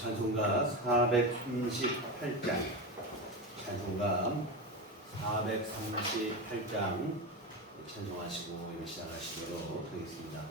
찬송가 438장, 찬송가 438장 찬송하시고 시작하시도록 하겠습니다.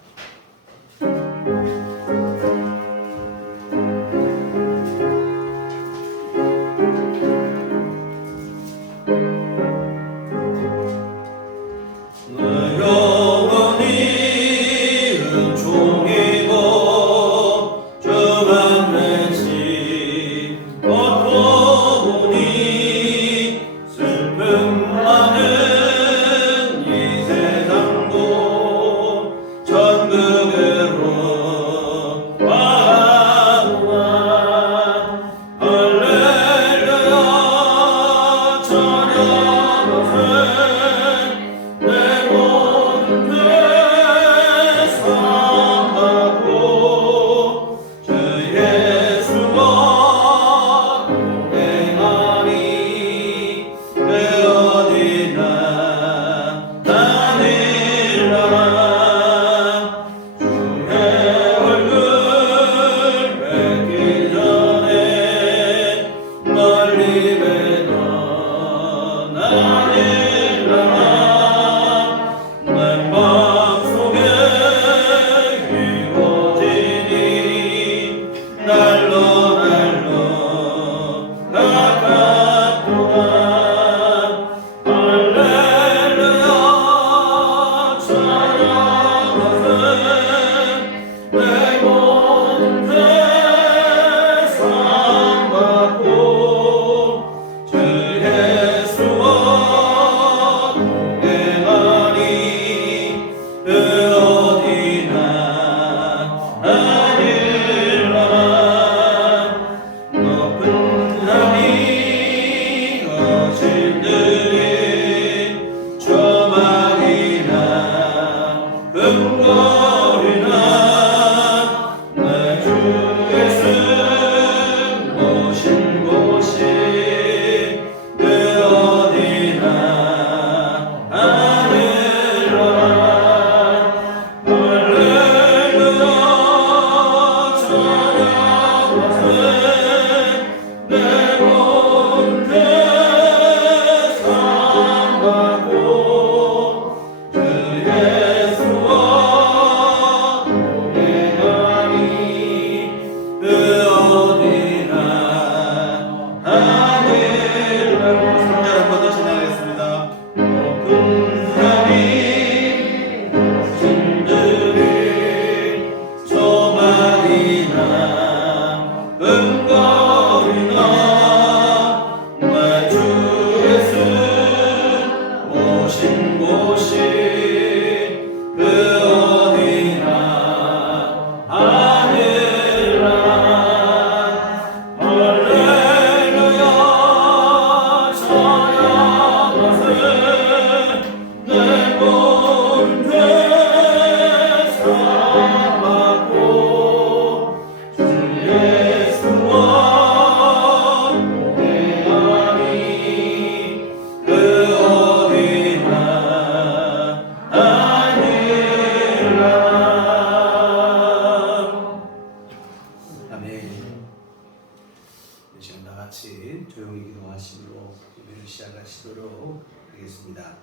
시작하시도록 하겠습니다.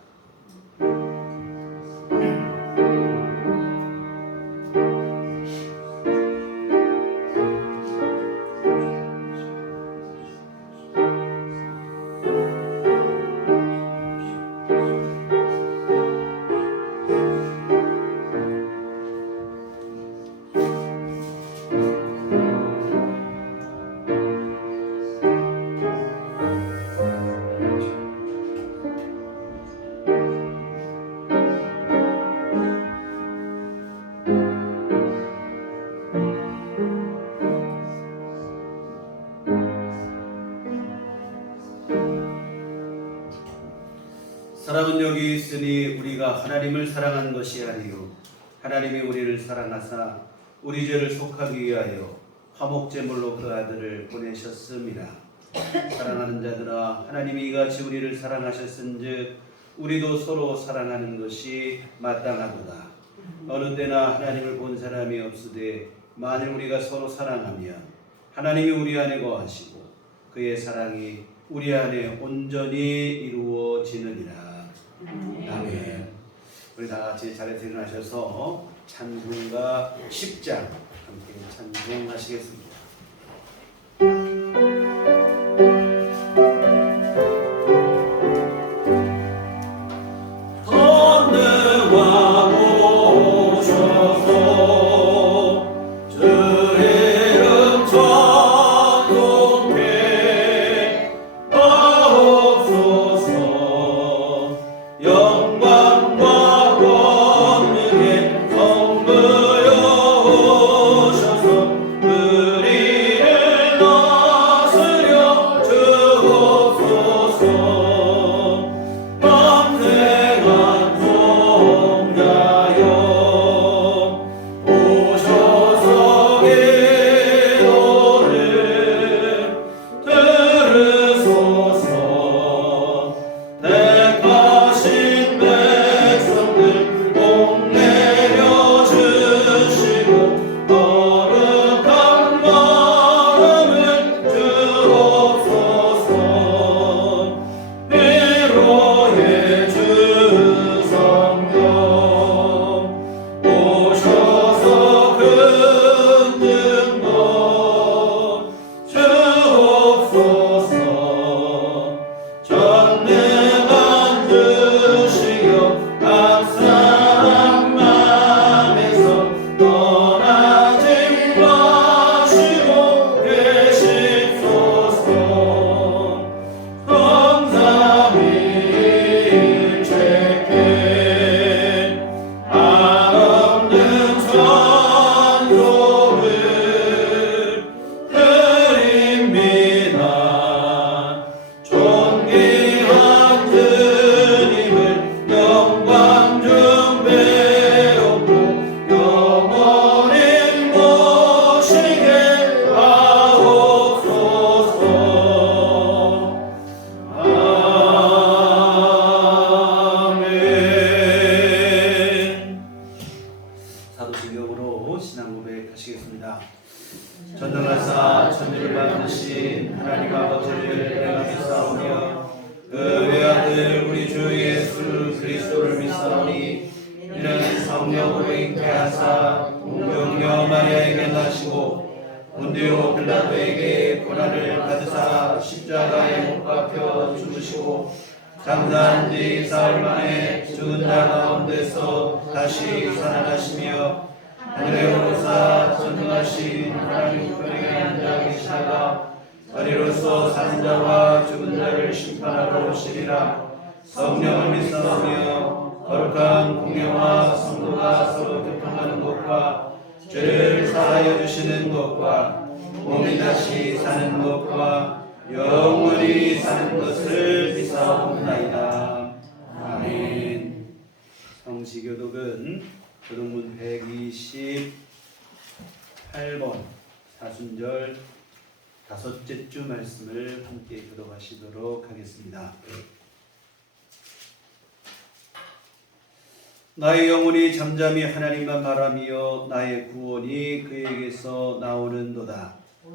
사람은 여기 있으니 우리가 하나님을 사랑한 것이 아니요 하나님이 우리를 사랑하사 우리 죄를 속하기 위하여 화목제물로 그 아들을 보내셨습니다. 사랑하는 자들아, 하나님이 이같이 우리를 사랑하셨은즉 우리도 서로 사랑하는 것이 마땅하도다. 어느 때나 하나님을 본 사람이 없으되 만일 우리가 서로 사랑하면 하나님이 우리 안에 거하시고 그의 사랑이 우리 안에 온전히 이루어지느니라. 아멘. 우리 다 같이 자리에서 일어나셔서 찬송가 10장 함께 찬송하시겠습니다. 전능하사 천지를 만드신 하나님 아버지를 내가 믿사오며 그 외아들 우리 주 예수 그리스도를 믿사오니 이는 성령으로 잉태하사 동정녀 마리아에게 나시고 본디오 빌라도에게 고난을 받으사 십자가에 못 박혀 죽으시고 장사한 지 사흘 만에 죽은 자 가운데서 다시 살아나시며 하늘에 오르사 전능하신 하나님 우편에 앉아 계시다가 머리로서 사는 자와 죽은 자를 심판하러 오시리라. 성령을 믿사오며 거룩한 공예와 성도가 서로 교통하는 것과 죄를 사하여 주시는 것과 몸이 다시 사는 것과 영원히 사는 것을 믿사옵나이다. 아멘. 성시교독은 교독문 128번 사순절 다섯째 주 말씀을 함께 교독하시도록 하겠습니다. 나의 영혼이 잠잠히 하나님만 바라며 나의 구원이 그에게서 나오는도다.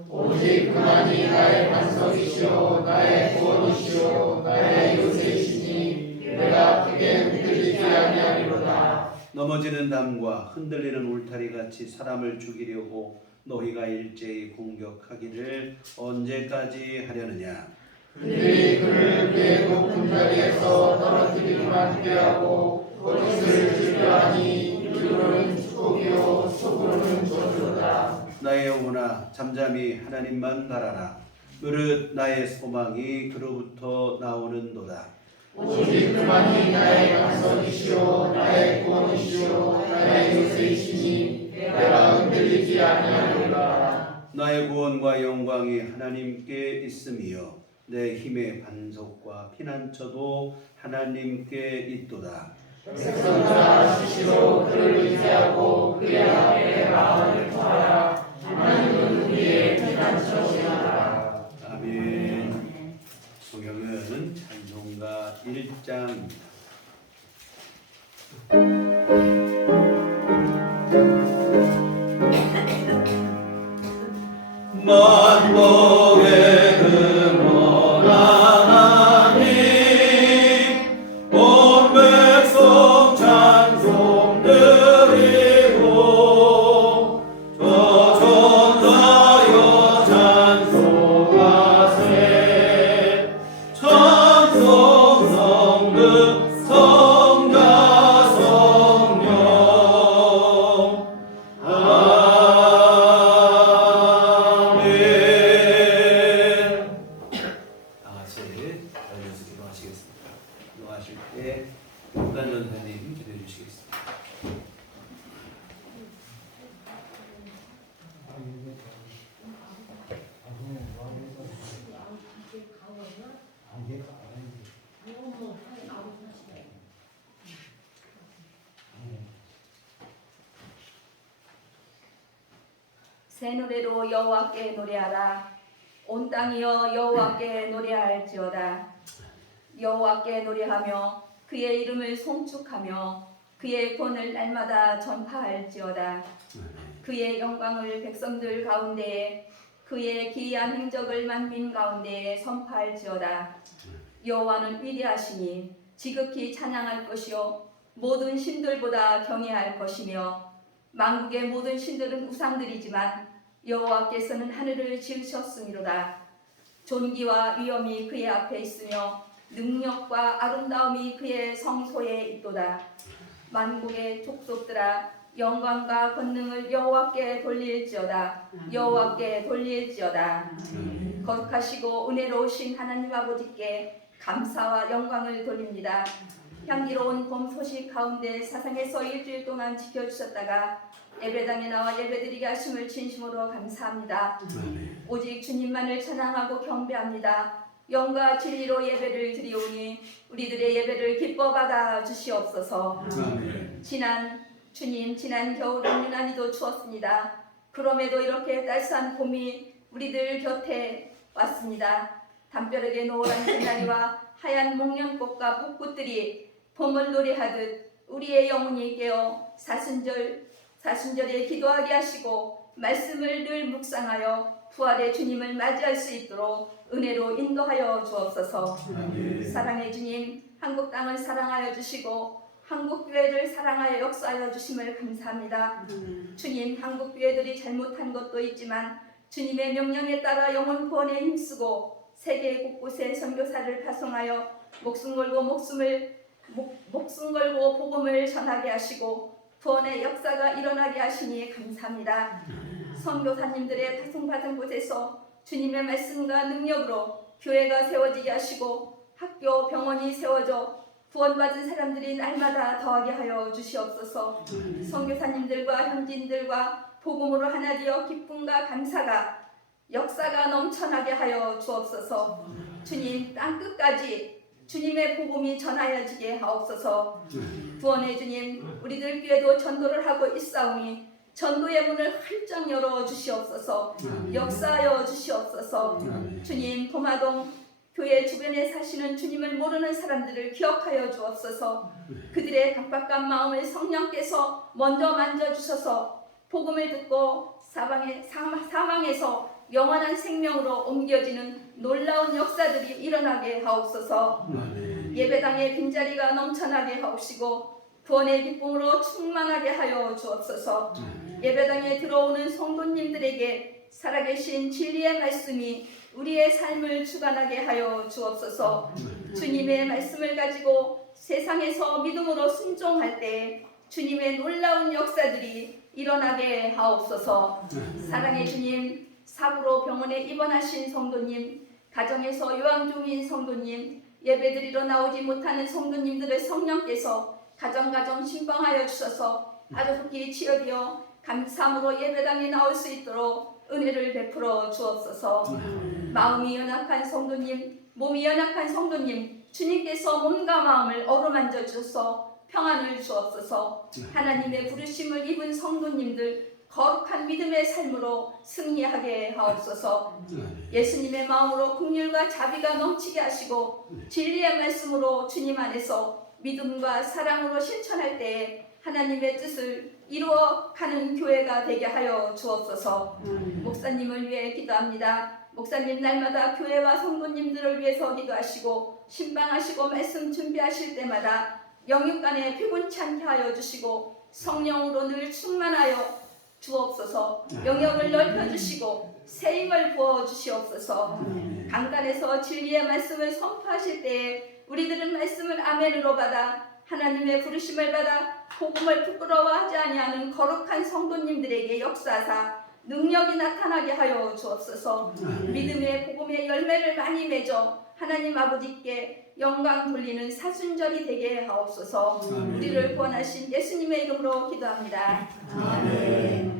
오직 그만이 나의 반석이시오 나의 구원이시오 나의 요새이시니 내가 크게 흔들리지 아니하리로다. 넘어지는 담과 흔들리는 울타리 같이 사람을 죽이려고 너희가 일제히 공격하기를 언제까지 하려느냐. 그들이 그를 그의 높은 자리에서 떨어뜨리기만 꾀하고 거짓을 즐겨하니 이로는 축복이요 속으로는 저주로다. 나의 영혼아 잠잠히 하나님만 바라라. 무릇 나의 소망이 그로부터 나오는도다. 오직 그만이 나의 반석이시오 나의 구원이시오 나의 요새이시니 내가 흔들리지 아니하리로다. 나의 구원과 영광이 하나님께 있으며 내 힘의 반석과 피난처도 하나님께 있도다. 백성들아 스스로 그를 의지하고 그의 앞에 마음을 토하라. 하나님은 우리의 피난처시로다. 아멘. 성경은 찬송가 1장입니다. 만복의 근원 하나님 온 백성 찬송 드리고 저 천사여 찬송하세 찬송 성령 성자 성령 아멘. 다같이 연습 기도하시겠습니다. 기도하실 때 북한 전사님 기도해 주시겠습니다. 새 노래로 여호와께 노래하라. 온 땅이여 여호와께 노래할지어다. 여호와께 노래하며 그의 이름을 송축하며 그의 권을 날마다 전파할지어다. 그의 영광을 백성들 가운데에 그의 기이한 행적을 만민 가운데에 선포할지어다. 여호와는 위대하시니 지극히 찬양할 것이요 모든 신들보다 경외할 것이며 만국의 모든 신들은 우상들이지만 여호와께서는 하늘을 지으셨음이로다. 존귀와 위엄이 그의 앞에 있으며 능력과 아름다움이 그의 성소에 있도다. 만국의 족속들아 영광과 권능을 여호와께 돌릴지어다. 여호와께 돌릴지어다. 거룩하시고 은혜로우신 하나님 아버지께 감사와 영광을 돌립니다. 향기로운 봄 소식 가운데 사상에서 일주일 동안 지켜주셨다가 예배당에 나와 예배드리게 하심을 진심으로 감사합니다. 오직 주님만을 찬양하고 경배합니다. 영과 진리로 예배를 드리오니 우리들의 예배를 기뻐 받아 주시옵소서. 지난 겨울은 유난히도 추웠습니다. 그럼에도 이렇게 따스한 봄이 우리들 곁에 왔습니다. 담벼락에 노란 개나리와 하얀 목련꽃과 벚꽃들이 봄을 노래하듯 우리의 영혼이 깨어 사순절에 기도하게 하시고 말씀을 늘 묵상하여 부활의 주님을 맞이할 수 있도록 은혜로 인도하여 주옵소서. 사랑의 주님, 한국 땅을 사랑하여 주시고 한국 교회를 사랑하여 역사하여 주심을 감사합니다. 주님, 한국 교회들이 잘못한 것도 있지만 주님의 명령에 따라 영혼 구원에 힘쓰고 세계 곳곳에 선교사를 파송하여 목숨 걸고 복음을 전하게 하시고 구원의 역사가 일어나게 하시니 감사합니다. 선교사님들의 파송받은 곳에서 주님의 말씀과 능력으로 교회가 세워지게 하시고 학교, 병원이 세워져 구원받은 사람들이 날마다 더하게 하여 주시옵소서. 선교사님들과 현지인들과 복음으로 하나 되어 기쁨과 감사가 역사가 넘쳐나게 하여 주옵소서. 주님, 땅끝까지 주님의 복음이 전하여지게 하옵소서. 구원의 주님, 우리들 교회도 전도를 하고 있사오니 전도의 문을 활짝 열어 주시옵소서. 역사하여 주시옵소서. 주님, 도마동 교회 주변에 사시는 주님을 모르는 사람들을 기억하여 주옵소서. 그들의 각박한 마음을 성령께서 먼저 만져주셔서 복음을 듣고 사망에서 영원한 생명으로 옮겨지는 놀라운 역사들이 일어나게 하옵소서. 예배당의 빈자리가 넘쳐나게 하옵시고 구원의 기쁨으로 충만하게 하여 주옵소서. 예배당에 들어오는 성도님들에게 살아계신 진리의 말씀이 우리의 삶을 주관하게 하여 주옵소서. 주님의 말씀을 가지고 세상에서 믿음으로 순종할 때 주님의 놀라운 역사들이 일어나게 하옵소서. 사랑의 주님, 사고로 병원에 입원하신 성도님, 가정에서 요양 중인 성도님, 예배드리러 나오지 못하는 성도님들을 성령께서 가정 신방하여 주셔서 아름답게 치유되어 감사함으로 예배당에 나올 수 있도록 은혜를 베풀어 주옵소서. 마음이 연약한 성도님, 몸이 연약한 성도님, 주님께서 몸과 마음을 어루만져 주셔서 평안을 주옵소서. 하나님의 부르심을 입은 성도님들 거룩한 믿음의 삶으로 승리하게 하옵소서. 예수님의 마음으로 긍휼과 자비가 넘치게 하시고 진리의 말씀으로 주님 안에서 믿음과 사랑으로 실천할 때에 하나님의 뜻을 이루어가는 교회가 되게 하여 주옵소서. 목사님을 위해 기도합니다. 목사님 날마다 교회와 성도님들을 위해서 기도하시고 신방하시고 말씀 준비하실 때마다 영육간에 피곤치 않게 하여 주시고 성령으로 늘 충만하여 주옵소서. 영역을 넓혀주시고 새 힘을 부어주시옵소서. 강단에서 진리의 말씀을 선포하실 때에 우리들은 말씀을 아멘으로 받아 하나님의 부르심을 받아 복음을 부끄러워하지 아니하는 거룩한 성도님들에게 역사하사 능력이 나타나게 하여 주옵소서. 믿음의 복음의 열매를 많이 맺어 하나님 아버지께 영광 돌리는 사순절이 되게 하옵소서. 우리를 구원하신 예수님의 이름으로 기도합니다. 아멘.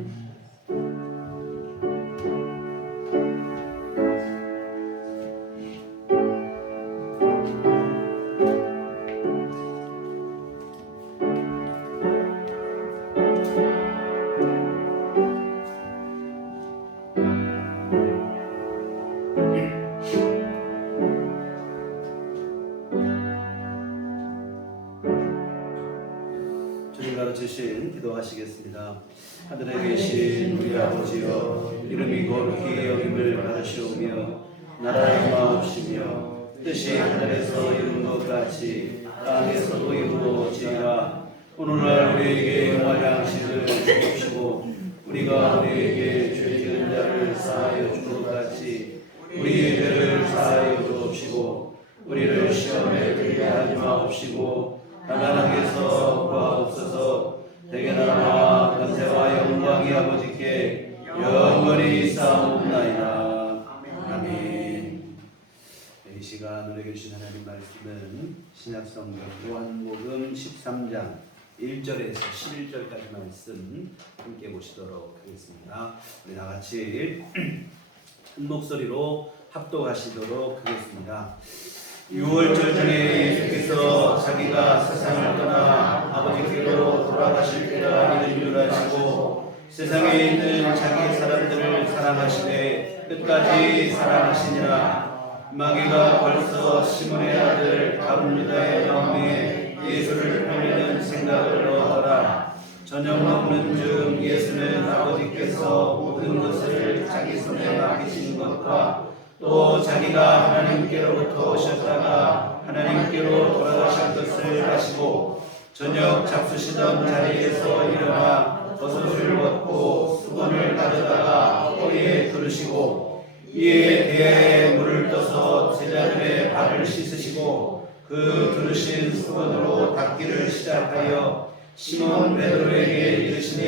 주님 가르치신 기도하시겠습니다. 하늘에 계신 우리 아버지여, 이름이 거룩히 여김을 받으시오며 나라의 마옵시며 뜻이 하늘에서 이룬 것 같이 땅에서도 이루어지리라. 오늘날 우리에게 영원한 양식을 주옵시고 우리가 우리에게 죄 지은 자를 사하여 준 것 같이 우리의 죄를 사하여 주옵시고 우리를 시험에 들게 하지 마옵시고 다만 악에서 구하옵소서. 대개나 나와 권세와 영광이 아버지께 영원히 있사옵나이다. 아멘. 이 시간 우리에게 주신 하나님 말씀은 신약성경 요한복음 13장 1절에서 11절까지 말씀 함께 보시도록 하겠습니다. 우리 다같이 한 목소리로 합독하시도록 하겠습니다. 6월절 전에 예수께서 자기가 세상을 떠나 아버지께로 돌아가실 때가 이른 줄 아시고 세상에 있는 자기 사람들을 사랑하시되 끝까지 사랑하시니라. 마귀가 벌써 시몬의 아들 가룟유다의 마음에 예수를 팔리는 생각을 넣었더라. 저녁 먹는 중 예수는 아버지께서 모든 것을 자기 손에 맡기신 것과 또 자기가 하나님께로부터 오셨다가 하나님께로 돌아가실 것을 아시고 저녁 잡수시던 자리에서 일어나 겉옷을 벗고 수건을 가져다가 허리에 두르시고 이에 대야에 물을 떠서 제자들의 발을 씻으시고 그 두르신 수건으로 닦기를 시작하여 시몬 베드로에게 이르시니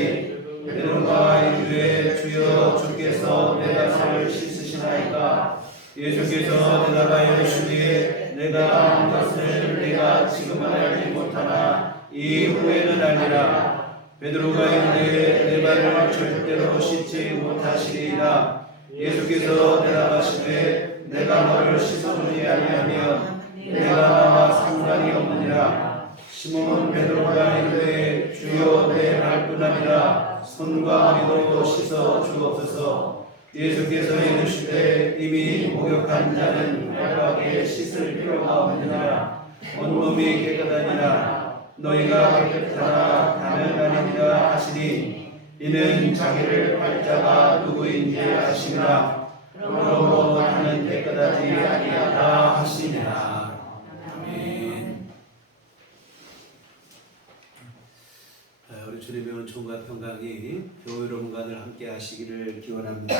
베드로가 이르되 주여 주께서 내 발을 씻으시나이까. 예수께서 대답하여 이르시되 내가 한 것을 내가 지금은 알지 못하나 이후에는 알리라. 베드로가 이르되 내 발을 절대로 씻지 못하시리이다. 예수께서 대답하시되 내가 너를 씻어주지 아니하면 내가 나와 상관이 없느니라. 시몬 베드로가 이르되 주여 내 발뿐 아니라 손과 머리도 씻어 주옵소서. 예수께서 이르시되 이미 목욕한 자는 발밖에 씻을 필요가 없느니라. 온몸이 깨끗하니라. 너희가 깨끗하나 다는 아니니라 하시니 이는 자기를 팔 자가 누구인지 아시니라. 그러므로 나는 깨끗하지 아니하다 하시니라. 아멘. 우리 주님의 은총과 평강이 교회로움과 늘 함께 하시기를 기원합니다.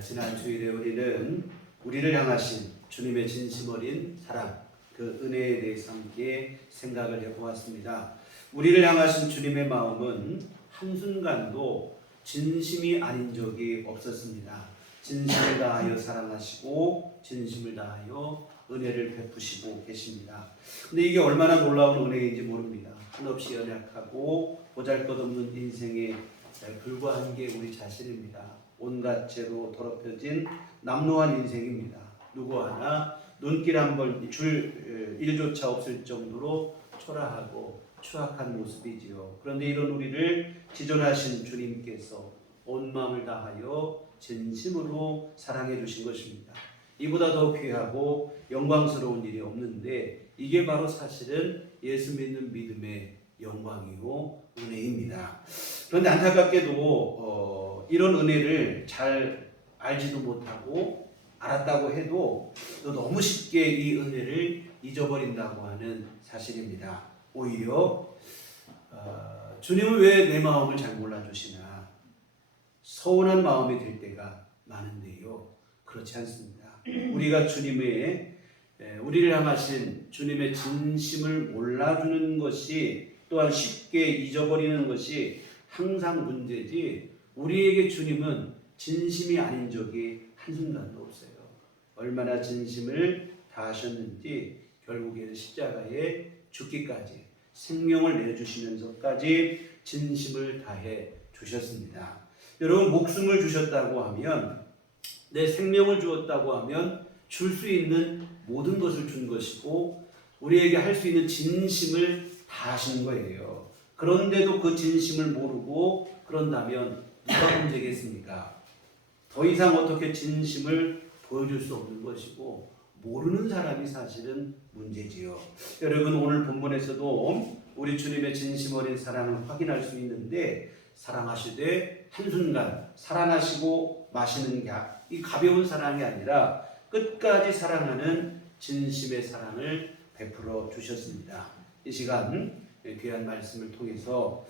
지난 주일에 우리는 우리를 향하신 주님의 진심 어린 사랑, 그 은혜에 대해서 함께 생각을 해보았습니다. 우리를 향하신 주님의 마음은 한순간도 진심이 아닌 적이 없었습니다. 진심을 다하여 사랑하시고 진심을 다하여 은혜를 베푸시고 계십니다. 근데 이게 얼마나 놀라운 은혜인지 모릅니다. 한없이 연약하고 보잘것없는 인생에 불과한 게 우리 자신입니다. 온갖 죄로 더럽혀진 남루한 인생입니다. 누구 하나 눈길 한 번 줄 일조차 없을 정도로 초라하고 추악한 모습이지요. 그런데 이런 우리를 지존하신 주님께서 온 마음을 다하여 진심으로 사랑해 주신 것입니다. 이보다 더 귀하고 영광스러운 일이 없는데 이게 바로 사실은 예수 믿는 믿음의 영광이요 은혜입니다. 그런데 안타깝게도 이런 은혜를 잘 알지도 못하고 알았다고 해도 또 너무 쉽게 이 은혜를 잊어버린다고 하는 사실입니다. 오히려 주님은 왜 내 마음을 잘 몰라주시나 서운한 마음이 들 때가 많은데요. 그렇지 않습니다. 우리가 우리를 향하신 주님의 진심을 몰라주는 것이 또한 쉽게 잊어버리는 것이 항상 문제지, 우리에게 주님은 진심이 아닌 적이 한순간도 없어요. 얼마나 진심을 다하셨는지 결국에는 십자가에 죽기까지 생명을 내주시면서까지 진심을 다해 주셨습니다. 여러분, 목숨을 주셨다고 하면, 내 생명을 주었다고 하면 줄 수 있는 모든 것을 준 것이고 우리에게 할 수 있는 진심을 다하신 거예요. 그런데도 그 진심을 모르고 그런다면 누가 문제겠습니까? 더 이상 어떻게 진심을 보여줄 수 없는 것이고 모르는 사람이 사실은 문제지요. 여러분, 오늘 본문에서도 우리 주님의 진심 어린 사랑을 확인할 수 있는데, 사랑하시되 한순간 사랑하시고 마시는 게 이 가벼운 사랑이 아니라 끝까지 사랑하는 진심의 사랑을 베풀어 주셨습니다. 이 시간 귀한 말씀을 통해서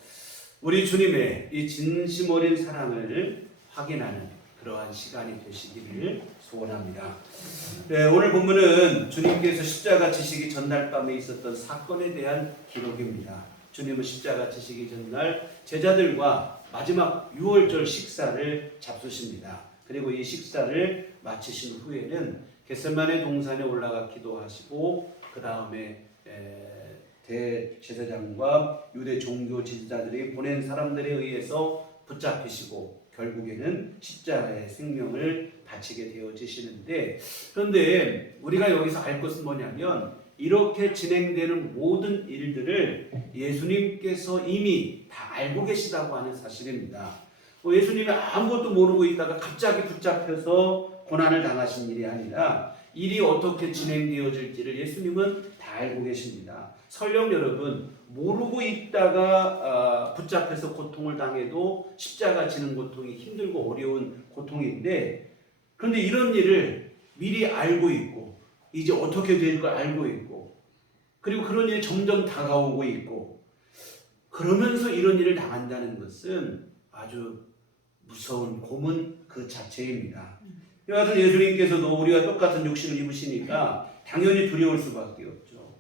우리 주님의 이 진심 어린 사랑을 확인하는 그러한 시간이 되시기를 소원합니다. 네, 오늘 본문은 주님께서 십자가 지시기 전날 밤에 있었던 사건에 대한 기록입니다. 주님은 십자가 지시기 전날 제자들과 마지막 유월절 식사를 잡수십니다. 그리고 이 식사를 마치신 후에는 겟세마네 동산에 올라가 기도하시고 그 다음에 대제사장과 유대 종교 지도자들이 보낸 사람들에 의해서 붙잡히시고 결국에는 십자가의 생명을 바치게 되어지시는데, 그런데 우리가 여기서 알 것은 뭐냐면 이렇게 진행되는 모든 일들을 예수님께서 이미 다 알고 계시다고 하는 사실입니다. 예수님이 아무것도 모르고 있다가 갑자기 붙잡혀서 고난을 당하신 일이 아니라 일이 어떻게 진행되어질지를 예수님은 다 알고 계십니다. 설령 여러분 모르고 있다가 붙잡혀서 고통을 당해도 십자가 지는 고통이 힘들고 어려운 고통인데, 그런데 이런 일을 미리 알고 있고 이제 어떻게 될 걸 알고 있고 그리고 그런 일이 점점 다가오고 있고 그러면서 이런 일을 당한다는 것은 아주 무서운 고문 그 자체입니다. 여하튼 예수님께서도 우리와 똑같은 육신을 입으시니까 당연히 두려울 수밖에 없죠.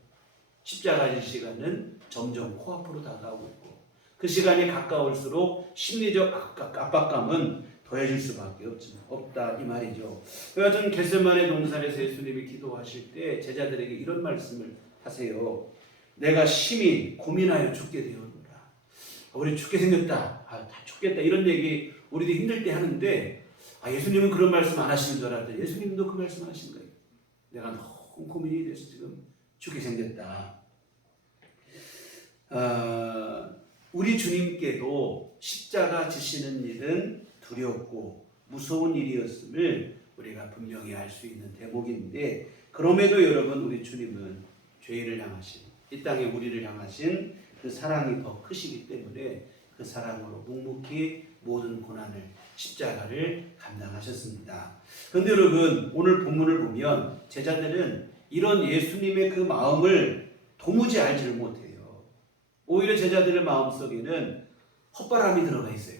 십자가의 시간은 점점 코앞으로 다가오고 있고 그 시간이 가까울수록 심리적 압박감은 더해질 수밖에 없다 이 말이죠. 여하튼 겟세마네 동산에서 예수님이 기도하실 때 제자들에게 이런 말씀을 하세요. 내가 심히 고민하여 죽게 되었노라. 우리 죽게 생겼다. 다 죽겠다. 이런 얘기 우리도 힘들 때 하는데 예수님은 그런 말씀 안 하시는 줄 알았더니 예수님도 그 말씀 하신 거예요. 내가 너무 고민이 돼서 지금 죽게 생겼다. 우리 주님께도 십자가 지시는 일은 두렵고 무서운 일이었음을 우리가 분명히 알 수 있는 대목인데, 그럼에도 여러분 우리 주님은 죄인을 향하신, 이 땅에 우리를 향하신 그 사랑이 더 크시기 때문에 그 사랑으로 묵묵히 모든 고난을, 십자가를 감당하셨습니다. 그런데 여러분 오늘 본문을 보면 제자들은 이런 예수님의 그 마음을 도무지 알지를 못해요. 오히려 제자들의 마음속에는 헛바람이 들어가 있어요.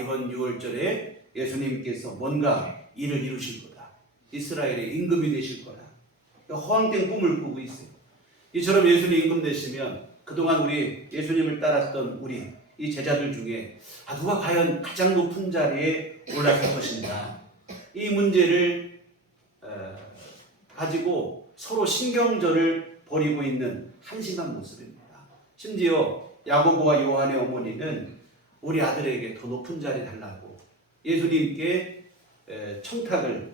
이번 6월절에 예수님께서 뭔가 일을 이루실 거다. 이스라엘의 임금이 되실 거다. 허황된 꿈을 꾸고 있어요. 이처럼 예수님 임금 되시면 그동안 우리 예수님을 따랐던 우리 이 제자들 중에 누가 과연 가장 높은 자리에 올라설 것인가, 이 문제를 가지고 서로 신경전을 벌이고 있는 한심한 모습입니다. 심지어 야고보와 요한의 어머니는 우리 아들에게 더 높은 자리 달라고 예수님께 청탁을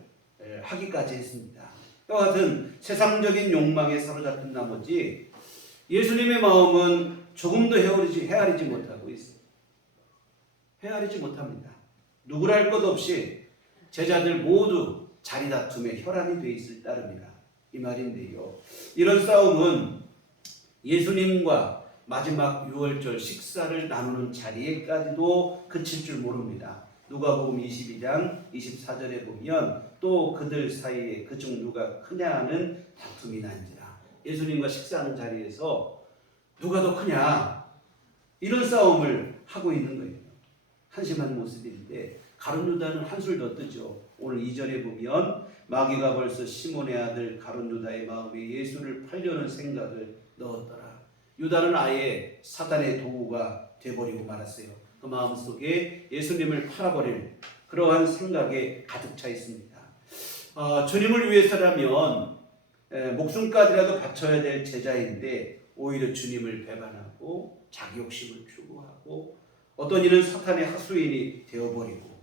하기까지 했습니다. 이와 같은 세상적인 욕망에 사로잡힌 나머지 예수님의 마음은 조금도 헤아리지 못하고 있어요. 헤아리지 못합니다. 누구라 할 것 없이 제자들 모두 자리 다툼에 혈안이 돼 있을 따름이라 이 말인데요. 이런 싸움은 예수님과 마지막 유월절 식사를 나누는 자리에까지도 그칠 줄 모릅니다. 누가복음 22장 24절에 보면 또 그들 사이에 그중 누가 크냐 하는 다툼이 난지라. 예수님과 식사하는 자리에서 누가 더 크냐 이런 싸움을 하고 있는 거예요. 한심한 모습인데 가룟 유다는 한술 더 뜨죠. 오늘 2절에 보면 마귀가 벌써 시몬의 아들 가룟 유다의 마음에 예수를 팔려는 생각을 넣었더라. 유다는 아예 사단의 도구가 돼버리고 말았어요. 그 마음속에 예수님을 팔아버릴 그러한 생각에 가득 차 있습니다. 주님을 위해서라면 목숨까지라도 바쳐야 될 제자인데 오히려 주님을 배반하고 자기 욕심을 추구하고 어떤 이는 사탄의 하수인이 되어버리고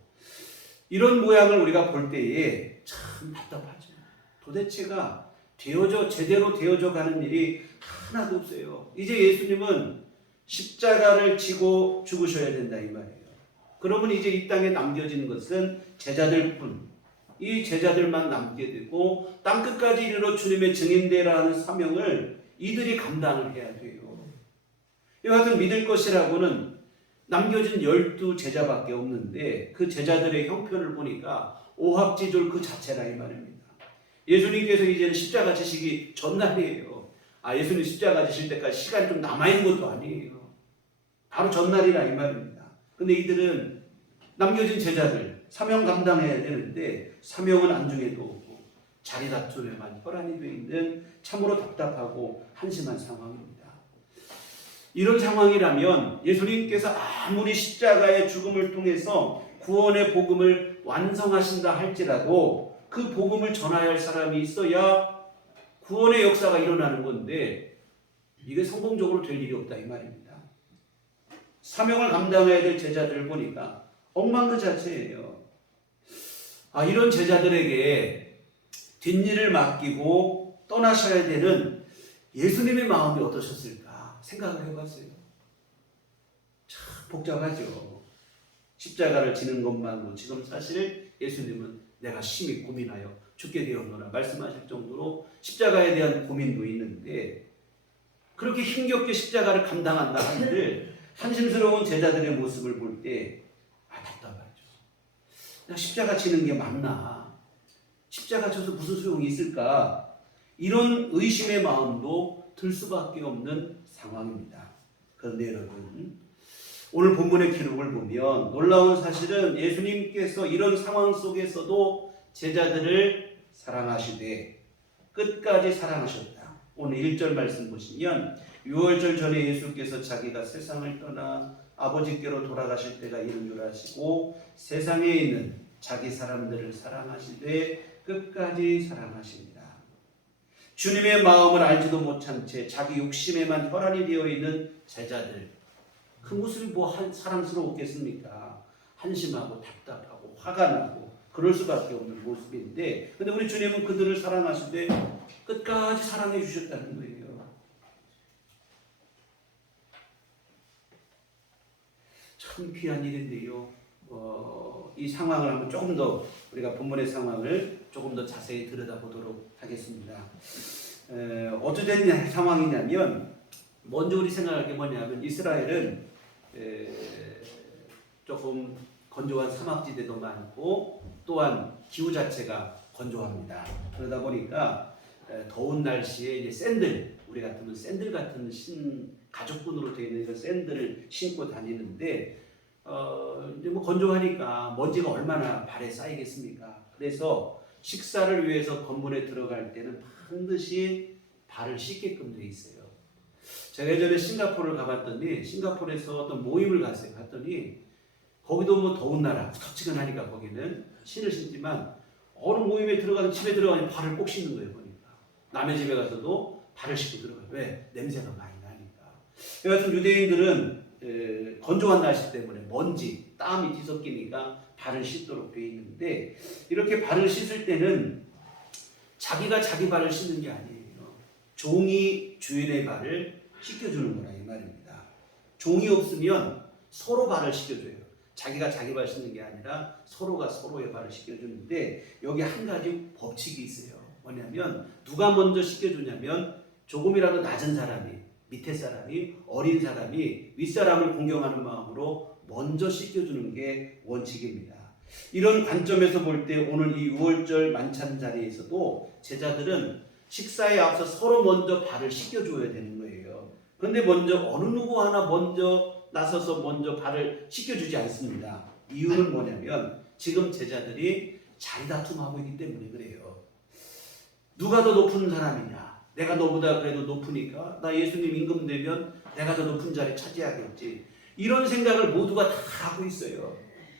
이런 모양을 우리가 볼 때에 참 답답하죠. 도대체가 제대로 되어져 가는 일이 하나도 없어요. 이제 예수님은 십자가를 지고 죽으셔야 된다 이 말이에요. 그러면 이제 이 땅에 남겨진 것은 제자들뿐. 이 제자들만 남게 되고 땅끝까지 이르러 주님의 증인되라 하는 사명을 이들이 감당을 해야 돼요. 이와 같은 믿을 것이라고는 남겨진 12제자밖에 없는데 그 제자들의 형편을 보니까 오합지졸 그 자체라 이 말입니다. 예수님께서 이제는 십자가 지시기 전날이에요. 예수님 십자가 지실 때까지 시간이 좀 남아있는 것도 아니에요. 바로 전날이라 이 말입니다. 근데 이들은 남겨진 제자들 사명 감당해야 되는데 사명은 안중에도 오고 자리 다툼에만 혈안이 되어 있는 참으로 답답하고 한심한 상황입니다. 이런 상황이라면 예수님께서 아무리 십자가의 죽음을 통해서 구원의 복음을 완성하신다 할지라도 그 복음을 전해야 할 사람이 있어야 구원의 역사가 일어나는 건데 이게 성공적으로 될 일이 없다 이 말입니다. 사명을 감당해야 될 제자들을 보니까 엉망 그 자체예요. 이런 제자들에게 뒷일을 맡기고 떠나셔야 되는 예수님의 마음이 어떠셨을까 생각을 해봤어요. 참 복잡하죠. 십자가를 지는 것만으로 지금 사실 예수님은 내가 심히 고민하여 죽게 되었노라 말씀하실 정도로 십자가에 대한 고민도 있는데 그렇게 힘겹게 십자가를 감당한다 한들 한심스러운 제자들의 모습을 볼 때 답답하죠. 나 십자가 지는 게 맞나? 십자가 져서 무슨 소용이 있을까? 이런 의심의 마음도 들 수밖에 없는 상황입니다. 그런데 여러분 오늘 본문의 기록을 보면 놀라운 사실은 예수님께서 이런 상황 속에서도 제자들을 사랑하시되 끝까지 사랑하셨다. 오늘 1절 말씀 보시면 6월절 전에 예수께서 자기가 세상을 떠나 아버지께로 돌아가실 때가 이른 줄 아시고 세상에 있는 자기 사람들을 사랑하시되 끝까지 사랑하십니다. 주님의 마음을 알지도 못한 채 자기 욕심에만 혈안이 되어 있는 제자들 그 모습이 사랑스러웠겠습니까? 한심하고 답답하고 화가 나고 그럴 수밖에 없는 모습인데 근데 우리 주님은 그들을 사랑하시되 끝까지 사랑해 주셨다는 거예요. 참 귀한 일인데요. 이 상황을 한번 조금 더 우리가 본문의 상황을 조금 더 자세히 들여다보도록 하겠습니다. 어찌된 상황이냐면 먼저 우리 생각할 게 뭐냐면 이스라엘은 조금 건조한 사막지대도 많고 또한 기후 자체가 건조합니다. 그러다 보니까 더운 날씨에 이제 샌들 우리 같으면 샌들 같은 가죽분으로 되어 있는 그 샌들을 신고 다니는데 이제 뭐 건조하니까 먼지가 얼마나 발에 쌓이겠습니까? 그래서 식사를 위해서 건물에 들어갈 때는 반드시 발을 씻게끔 돼 있어요. 제가 예전에 싱가포르를 가봤더니 싱가포르에서 어떤 모임을 갔어요. 갔더니 거기도 뭐 더운 나라, 터치근하니까 거기는 신을 신지만 어느 모임에 들어가서 집에 들어가니 발을 꼭 씻는 거예요. 보니까 남의 집에 가서도 발을 씻고 들어가요. 왜? 냄새가 많이 나니까. 여하튼 유대인들은 건조한 날씨 때문에 먼지, 땀이 뒤섞이니까 발을 씻도록 되어 있는데 이렇게 발을 씻을 때는 자기가 자기 발을 씻는 게 아니에요. 종이 주인의 발을 씻겨주는 거라 이 말입니다. 종이 없으면 서로 발을 씻겨줘요. 자기가 자기 발 씻는 게 아니라 서로가 서로의 발을 씻겨주는데 여기 한 가지 법칙이 있어요. 뭐냐면 누가 먼저 씻겨주냐면 조금이라도 낮은 사람이 밑에 사람이, 어린 사람이 윗사람을 공경하는 마음으로 먼저 씻겨주는 게 원칙입니다. 이런 관점에서 볼 때 오늘 이 6월절 만찬 자리에서도 제자들은 식사에 앞서 서로 먼저 발을 씻겨줘야 되는 거예요. 그런데 먼저 어느 누구 하나 먼저 나서서 먼저 발을 씻겨주지 않습니다. 이유는 뭐냐면 지금 제자들이 자리다툼하고 있기 때문에 그래요. 누가 더 높은 사람이냐? 내가 너보다 그래도 높으니까 나 예수님 임금 되면 내가 더 높은 자리 차지하겠지. 이런 생각을 모두가 다 하고 있어요.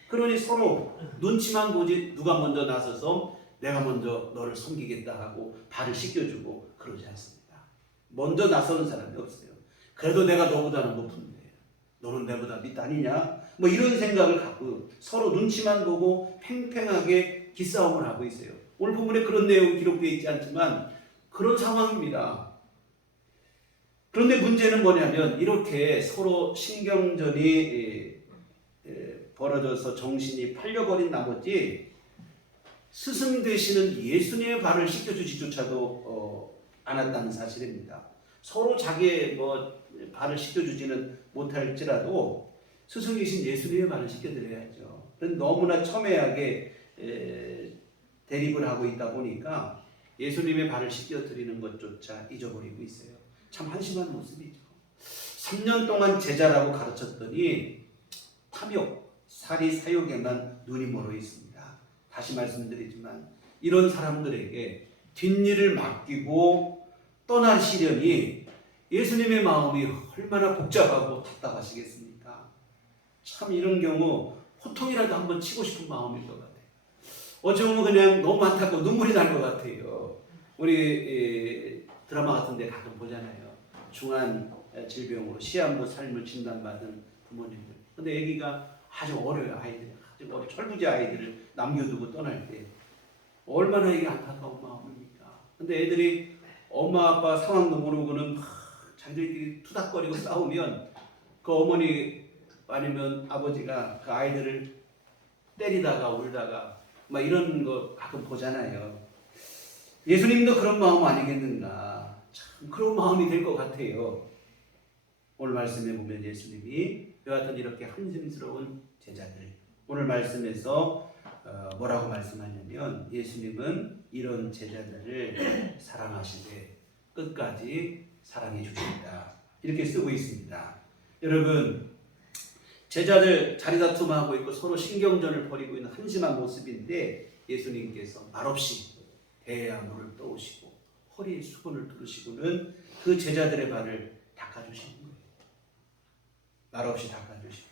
그러니 서로 눈치만 보지 누가 먼저 나서서 내가 먼저 너를 섬기겠다 하고 발을 씻겨주고 그러지 않습니다. 먼저 나서는 사람이 없어요. 그래도 내가 너보다는 높은데 너는 내보다 밑 아니냐? 뭐 이런 생각을 갖고 서로 눈치만 보고 팽팽하게 기싸움을 하고 있어요. 오늘 본문에 그런 내용이 기록되어 있지 않지만 그런 상황입니다. 그런데 문제는 뭐냐면 이렇게 서로 신경전이 벌어져서 정신이 팔려버린 나머지 스승 되시는 예수님의 발을 씻겨주지조차도 않았다는 사실입니다. 서로 자기의 발을 씻겨주지는 못할지라도 스승이신 예수님의 발을 씻겨드려야죠. 그런데 너무나 첨예하게 대립을 하고 있다 보니까 예수님의 발을 씻겨드리는 것조차 잊어버리고 있어요. 참 한심한 모습이죠. 3년 동안 제자라고 가르쳤더니 탐욕, 사리, 사욕에만 눈이 멀어 있습니다. 다시 말씀드리지만 이런 사람들에게 뒷일을 맡기고 떠나시려니 예수님의 마음이 얼마나 복잡하고 답답하시겠습니까? 참 이런 경우 호통이라도 한번 치고 싶은 마음일 것 같아요. 어찌 보면 그냥 너무 안타깝고 눈물이 날 것 같아요. 우리 드라마 같은 데 가끔 보잖아요. 중한 질병으로 시한부 삶을 진단받은 부모님들. 근데 아기가 아주 어려요. 아이들이 아주 어려 철부지 아이들을 남겨두고 떠날 때 얼마나 이게 안타까운 마음입니까? 근데 애들이 엄마 아빠 상황도 모르고는 막 자기들끼리 투닥거리고 싸우면 그 어머니 아니면 아버지가 그 아이들을 때리다가 울다가 막 이런 거 가끔 보잖아요. 예수님도 그런 마음 아니겠는가? 참 그런 마음이 될 것 같아요. 오늘 말씀에 보면 예수님이 여하튼 이렇게 한심스러운 제자들 오늘 말씀에서 뭐라고 말씀하냐면 예수님은 이런 제자들을 사랑하시되 끝까지 사랑해 주신다 이렇게 쓰고 있습니다. 여러분 제자들 자리다툼하고 있고 서로 신경전을 벌이고 있는 한심한 모습인데 예수님께서 말없이 배에 물을 떠오시고 허리에 수건을 두르시고는 그 제자들의 발을 닦아주시는 거예요. 말없이 닦아주시고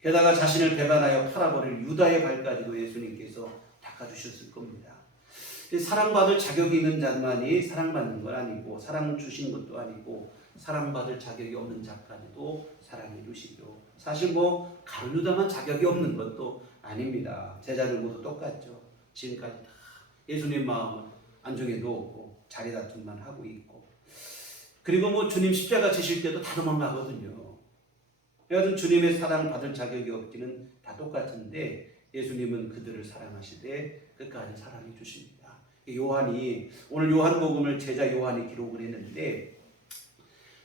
게다가 자신을 배반하여 팔아버릴 유다의 발까지도 예수님께서 닦아주셨을 겁니다. 사랑받을 자격이 있는 자만이 사랑받는 건 아니고 사랑 주신 것도 아니고 사랑받을 자격이 없는 자까지도 사랑해 주시죠. 사실 가룟유다만 자격이 없는 것도 아닙니다. 제자들 모두 똑같죠. 지금까지 다 예수님 마음을 안정해 놓고 자리다툼만 하고 있고 그리고 주님 십자가 지실 때도 다 도망가거든요. 여하튼 주님의 사랑 받을 자격이 없기는 다 똑같은데 예수님은 그들을 사랑하시되 끝까지 사랑해 주십니다. 요한이 오늘 요한복음을 제자 요한이 기록을 했는데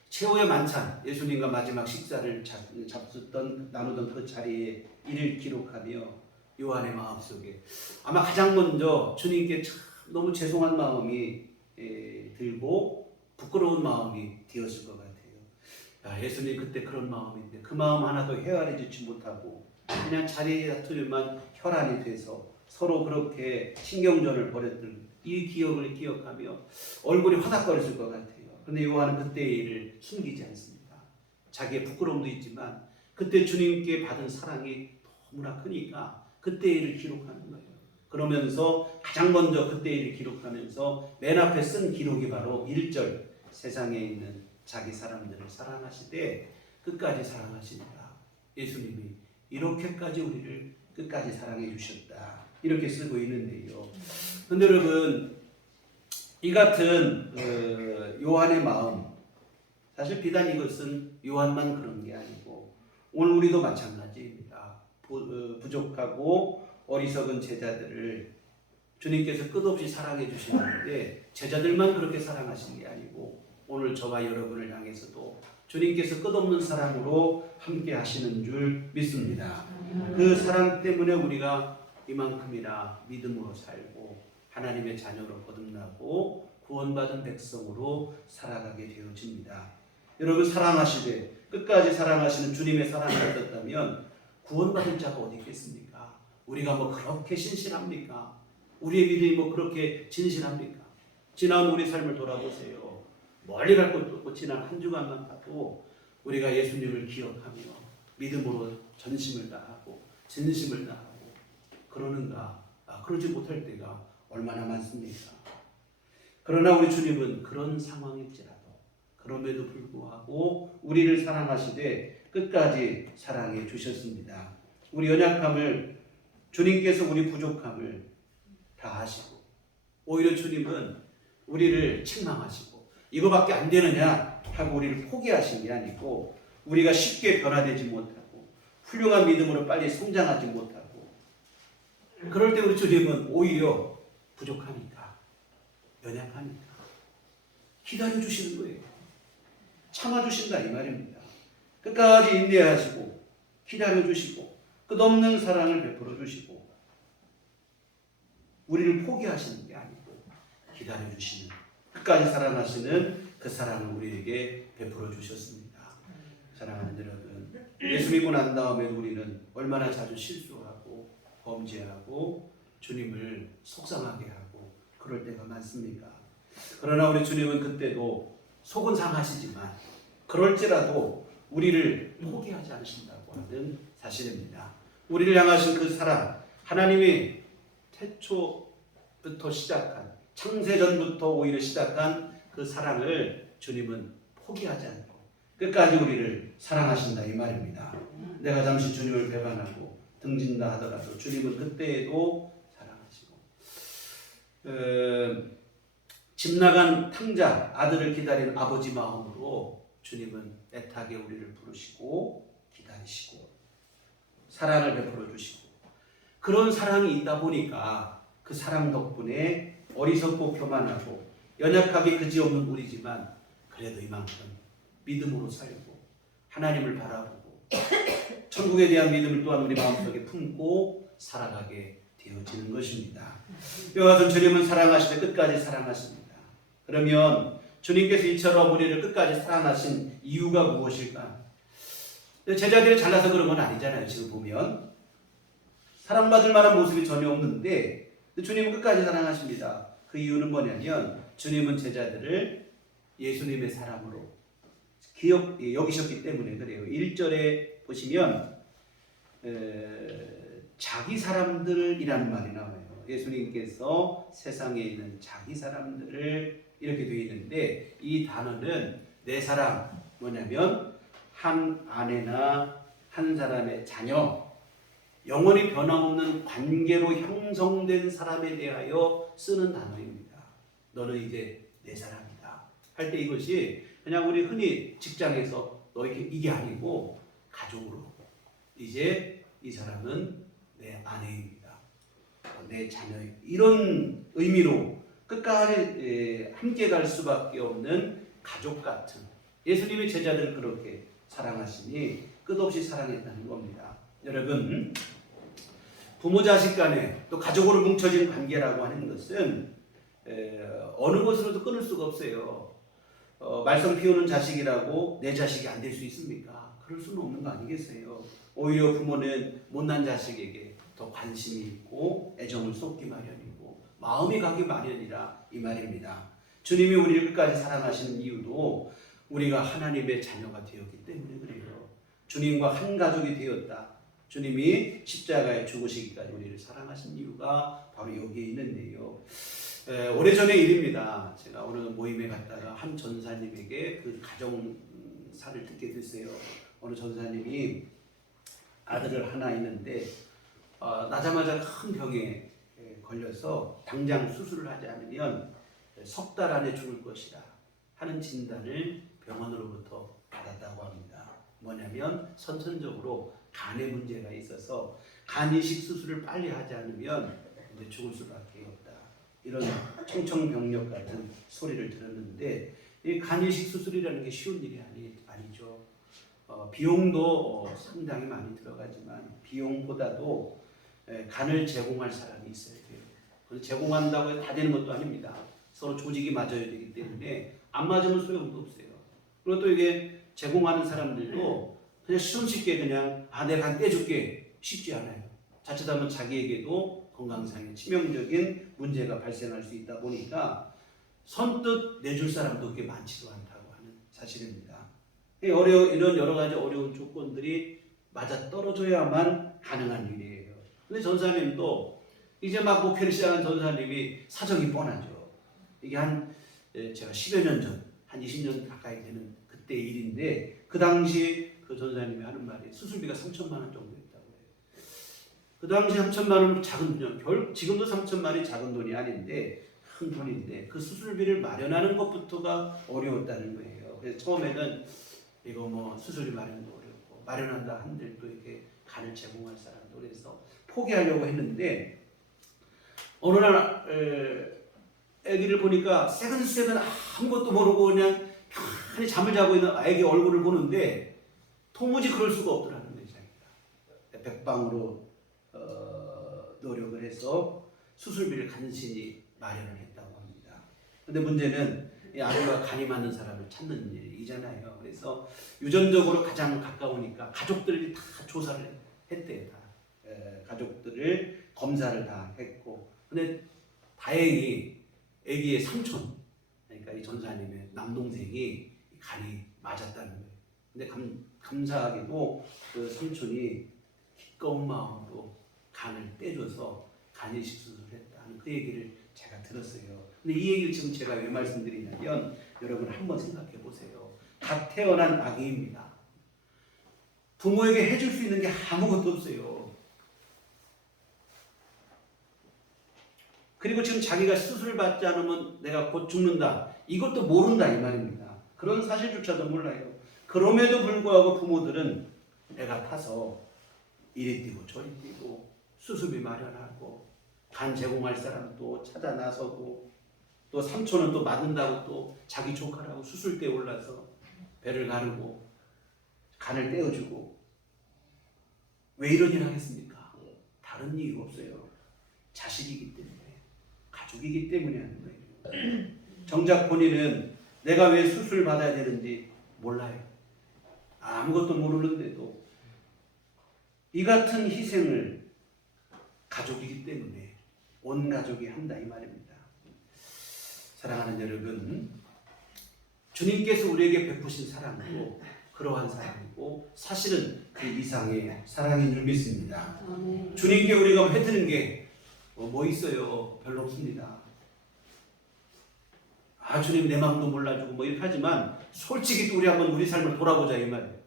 최후의 만찬 예수님과 마지막 식사를 잡수던 나누던 그 자리에 이를 기록하며 요한의 마음속에 아마 가장 먼저 주님께 참 너무 죄송한 마음이 들고 부끄러운 마음이 되었을 것 같아요. 예수님 그때 그런 마음인데 그 마음 하나도 헤아려지지 못하고 그냥 자리다툼에만 혈안이 돼서 서로 그렇게 신경전을 벌였던 이 기억을 기억하며 얼굴이 화닥거렸을 것 같아요. 그런데 요한은 그때의 일을 숨기지 않습니다. 자기의 부끄러움도 있지만 그때 주님께 받은 사랑이 너무나 크니까 그때의 일을 기록하는 거예요. 그러면서 가장 먼저 그때의 일을 기록하면서 맨 앞에 쓴 기록이 바로 1절 세상에 있는 자기 사람들을 사랑하시되 끝까지 사랑하신다. 예수님이 이렇게까지 우리를 끝까지 사랑해 주셨다. 이렇게 쓰고 있는데요. 근데 여러분 이 같은 요한의 마음 사실 비단 이것은 요한만 그런 게 아니고 오늘 우리도 마찬가지입니다. 부족하고 어리석은 제자들을 주님께서 끝없이 사랑해 주시는데 제자들만 그렇게 사랑하신 게 아니고 오늘 저와 여러분을 향해서도 주님께서 끝없는 사랑으로 함께 하시는 줄 믿습니다. 그 사랑 때문에 우리가 이만큼이나 믿음으로 살고 하나님의 자녀로 거듭나고 구원받은 백성으로 살아가게 되어집니다. 여러분, 사랑하시되 끝까지 사랑하시는 주님의 사랑을 얻었다면 구원받을 자가 어디 있겠습니까? 우리가 뭐 그렇게 신실합니까? 우리의 믿음이 뭐 그렇게 진실합니까? 지난 우리 삶을 돌아보세요. 멀리 갈 곳도 없고 지난 한 주간만 봐도 우리가 예수님을 기억하며 믿음으로 전심을 다하고 진심을 다하고 그러는가? 그러지 못할 때가 얼마나 많습니까? 그러나 우리 주님은 그런 상황일지라도 그럼에도 불구하고 우리를 사랑하시되 끝까지 사랑해 주셨습니다. 우리 연약함을 주님께서 우리 부족함을 다 하시고 오히려 주님은 우리를 책망하시고 이거밖에 안 되느냐 하고 우리를 포기하신 게 아니고 우리가 쉽게 변화되지 못하고 훌륭한 믿음으로 빨리 성장하지 못하고 그럴 때 우리 주님은 오히려 부족하니까 연약하니까 기다려 주시는 거예요. 참아 주신다 이 말입니다. 끝까지 인내하시고 기다려 주시고 끝없는 사랑을 베풀어 주시고 우리를 포기하시는 게 아니고 기다려 주시는 끝까지 사랑하시는 그 사랑을 우리에게 베풀어 주셨습니다. 사랑하는 여러분, 예수 믿고 난 다음에 우리는 얼마나 자주 실수하고 범죄하고 주님을 속상하게 하고 그럴 때가 많습니까? 그러나 우리 주님은 그때도 속은 상하시지만 그럴지라도 우리를 포기하지 않으신다고 하는 사실입니다. 우리를 향하신 그 사랑, 하나님이 태초부터 시작한 창세전부터 오히려 시작한 그 사랑을 주님은 포기하지 않고 끝까지 우리를 사랑하신다 이 말입니다. 내가 잠시 주님을 배반하고 등진다 하더라도 주님은 그때에도 사랑하시고 집 나간 탕자 아들을 기다리는 아버지 마음으로 주님은 애타게 우리를 부르시고 기다리시고 사랑을 베풀어 주시고 그런 사랑이 있다 보니까 그 사랑 덕분에 어리석고 교만하고 연약하게 그지없는 우리지만 그래도 이만큼 믿음으로 살고 하나님을 바라보고 천국에 대한 믿음을 또한 우리 마음속에 품고 살아가게 되어지는 것입니다. 이와 같은 주님은 사랑하시되 끝까지 사랑하십니다. 그러면 주님께서 이처럼 우리를 끝까지 사랑하신 이유가 무엇일까? 제자들이 잘나서 그런 건 아니잖아요. 지금 보면 사랑받을 만한 모습이 전혀 없는데 주님은 끝까지 사랑하십니다. 그 이유는 뭐냐면 주님은 제자들을 예수님의 사람으로 여기셨기 때문에 그래요. 1절에 보시면 자기 사람들이라는 말이 나와요. 예수님께서 세상에 있는 자기 사람들을 이렇게 되어 있는데 이 단어는 내 사람 뭐냐면 한 아내나 한 사람의 자녀 영원히 변함없는 관계로 형성된 사람에 대하여 쓰는 단어입니다. 너는 이제 내 사람이다 할 때 이것이 그냥 우리 흔히 직장에서 너 이게 아니고 가족으로 이제 이 사람은 내 아내입니다. 내 자녀 이런 의미로 끝까지 함께 갈 수밖에 없는 가족 같은 예수님의 제자들을 그렇게 사랑하시니 끝없이 사랑했다는 겁니다. 여러분 부모 자식 간에 또 가족으로 뭉쳐진 관계라고 하는 것은 어느 것으로도 끊을 수가 없어요. 말썽 피우는 자식이라고 내 자식이 안 될 수 있습니까? 그럴 수는 없는 거 아니겠어요? 오히려 부모는 못난 자식에게 더 관심이 있고 애정을 쏟기 마련이고 마음이 가기 마련이라 이 말입니다. 주님이 우리를 끝까지 사랑하시는 이유도 우리가 하나님의 자녀가 되었기 때문에 그래요. 주님과 한 가족이 되었다. 주님이 십자가에 죽으시기까지 우리를 사랑하신 이유가 바로 여기에 있는데요. 오래전의 일입니다. 제가 어느 모임에 갔다가 한 전사님에게 그 가정사를 듣게 됐어요. 어느 전사님이 아들을 하나 있는데 나자마자 큰 병에 걸려서 당장 수술을 하지 않으면 석 달 안에 죽을 것이다 하는 진단을 병원으로부터 받았다고 합니다. 뭐냐면 선천적으로 간에 문제가 있어서 간 이식 수술을 빨리 하지 않으면 이제 죽을 수밖에 없다. 이런 청청병력 같은 소리를 들었는데 이 간이식 수술이라는 게 쉬운 일이 아니죠. 비용도 상당히 많이 들어가지만 비용보다도 간을 제공할 사람이 있어야 돼요. 그래서 제공한다고 해서 다 되는 것도 아닙니다. 서로 조직이 맞아야 되기 때문에 안 맞으면 소용도 없어요. 그리고 또 이게 제공하는 사람들도 그냥 쉽게 그냥 내가 간 떼줄게 쉽지 않아요. 자칫하면 자기에게도 건강상의 치명적인 문제가 발생할 수 있다 보니까 선뜻 내줄 사람도 그렇게 많지도 않다고 하는 사실입니다. 이런 여러 가지 어려운 조건들이 맞아 떨어져야만 가능한 일이에요. 근데 전사님도 이제 막 목회를 시작한 전사님이 사정이 뻔하죠. 이게 제가 10여 년 전, 한 20년 가까이 되는 그때 일인데 그 당시 그 전사님이 하는 말이 수술비가 3천만 원 정도 있다고 해요. 그 당시 3천만 원은 작은 돈, 지금도 3천만 원이 작은 돈이 아닌데 큰 돈인데 그 수술비를 마련하는 것부터가 어려웠다는 거예요. 그래서 처음에는 이거 뭐 수술비 마련도 어렵고 마련한다 한들 또 이렇게 간을 제공할 사람도 그래서 포기하려고 했는데 어느 날 아기를 보니까 새근새근 아무것도 모르고 그냥 편히 잠을 자고 있는 아기 얼굴을 보는데 도무지 그럴 수가 없더라는 거예요. 자기가 백방으로 노력을 해서 수술비를 간신히 마련을 했다고 합니다. 근데 문제는 이 아이와 간이 맞는 사람을 찾는 일이잖아요. 그래서 유전적으로 가장 가까우니까 가족들이 다 조사를 했대요. 가족들을 검사를 다 했고, 근데 다행히 아기의 삼촌, 그러니까 이 전사님의 남동생이 간이 맞았다는 거예요. 근데 감사하게도 그 삼촌이 기꺼운 마음으로 간을 떼줘서 간이식 수술을 했다는 그 얘기를 제가 들었어요. 근데 이 얘기를 지금 제가 왜 말씀드리냐면 여러분 한번 생각해 보세요. 갓 태어난 아기입니다. 부모에게 해줄 수 있는 게 아무것도 없어요. 그리고 지금 자기가 수술 받지 않으면 내가 곧 죽는다. 이것도 모른다 이 말입니다. 그런 사실조차도 몰라요. 그럼에도 불구하고 부모들은 애가 타서 이리 뛰고 저리 뛰고 수술비 마련하고 간 제공할 사람도 찾아 나서고 또 삼촌은 또 맞는다고 또 자기 조카라고 수술대에 올라서 배를 가르고 간을 떼어주고 왜 이런 일 하겠습니까? 다른 이유가 없어요. 자식이기 때문에 가족이기 때문에 하는 거예요. 정작 본인은 내가 왜 수술 받아야 되는지 몰라요. 아무것도 모르는데도 이 같은 희생을 가족이기 때문에 온 가족이 한다 이 말입니다. 사랑하는 여러분, 주님께서 우리에게 베푸신 사랑도 그러한 사랑이고 사실은 그 이상의 사랑인 줄 믿습니다. 주님께 우리가 해드는 게 뭐 있어요? 별로 없습니다. 주님 내 마음도 몰라주고 뭐 이렇게 하지만 솔직히 또 우리 한번 우리 삶을 돌아보자 이 말이에요.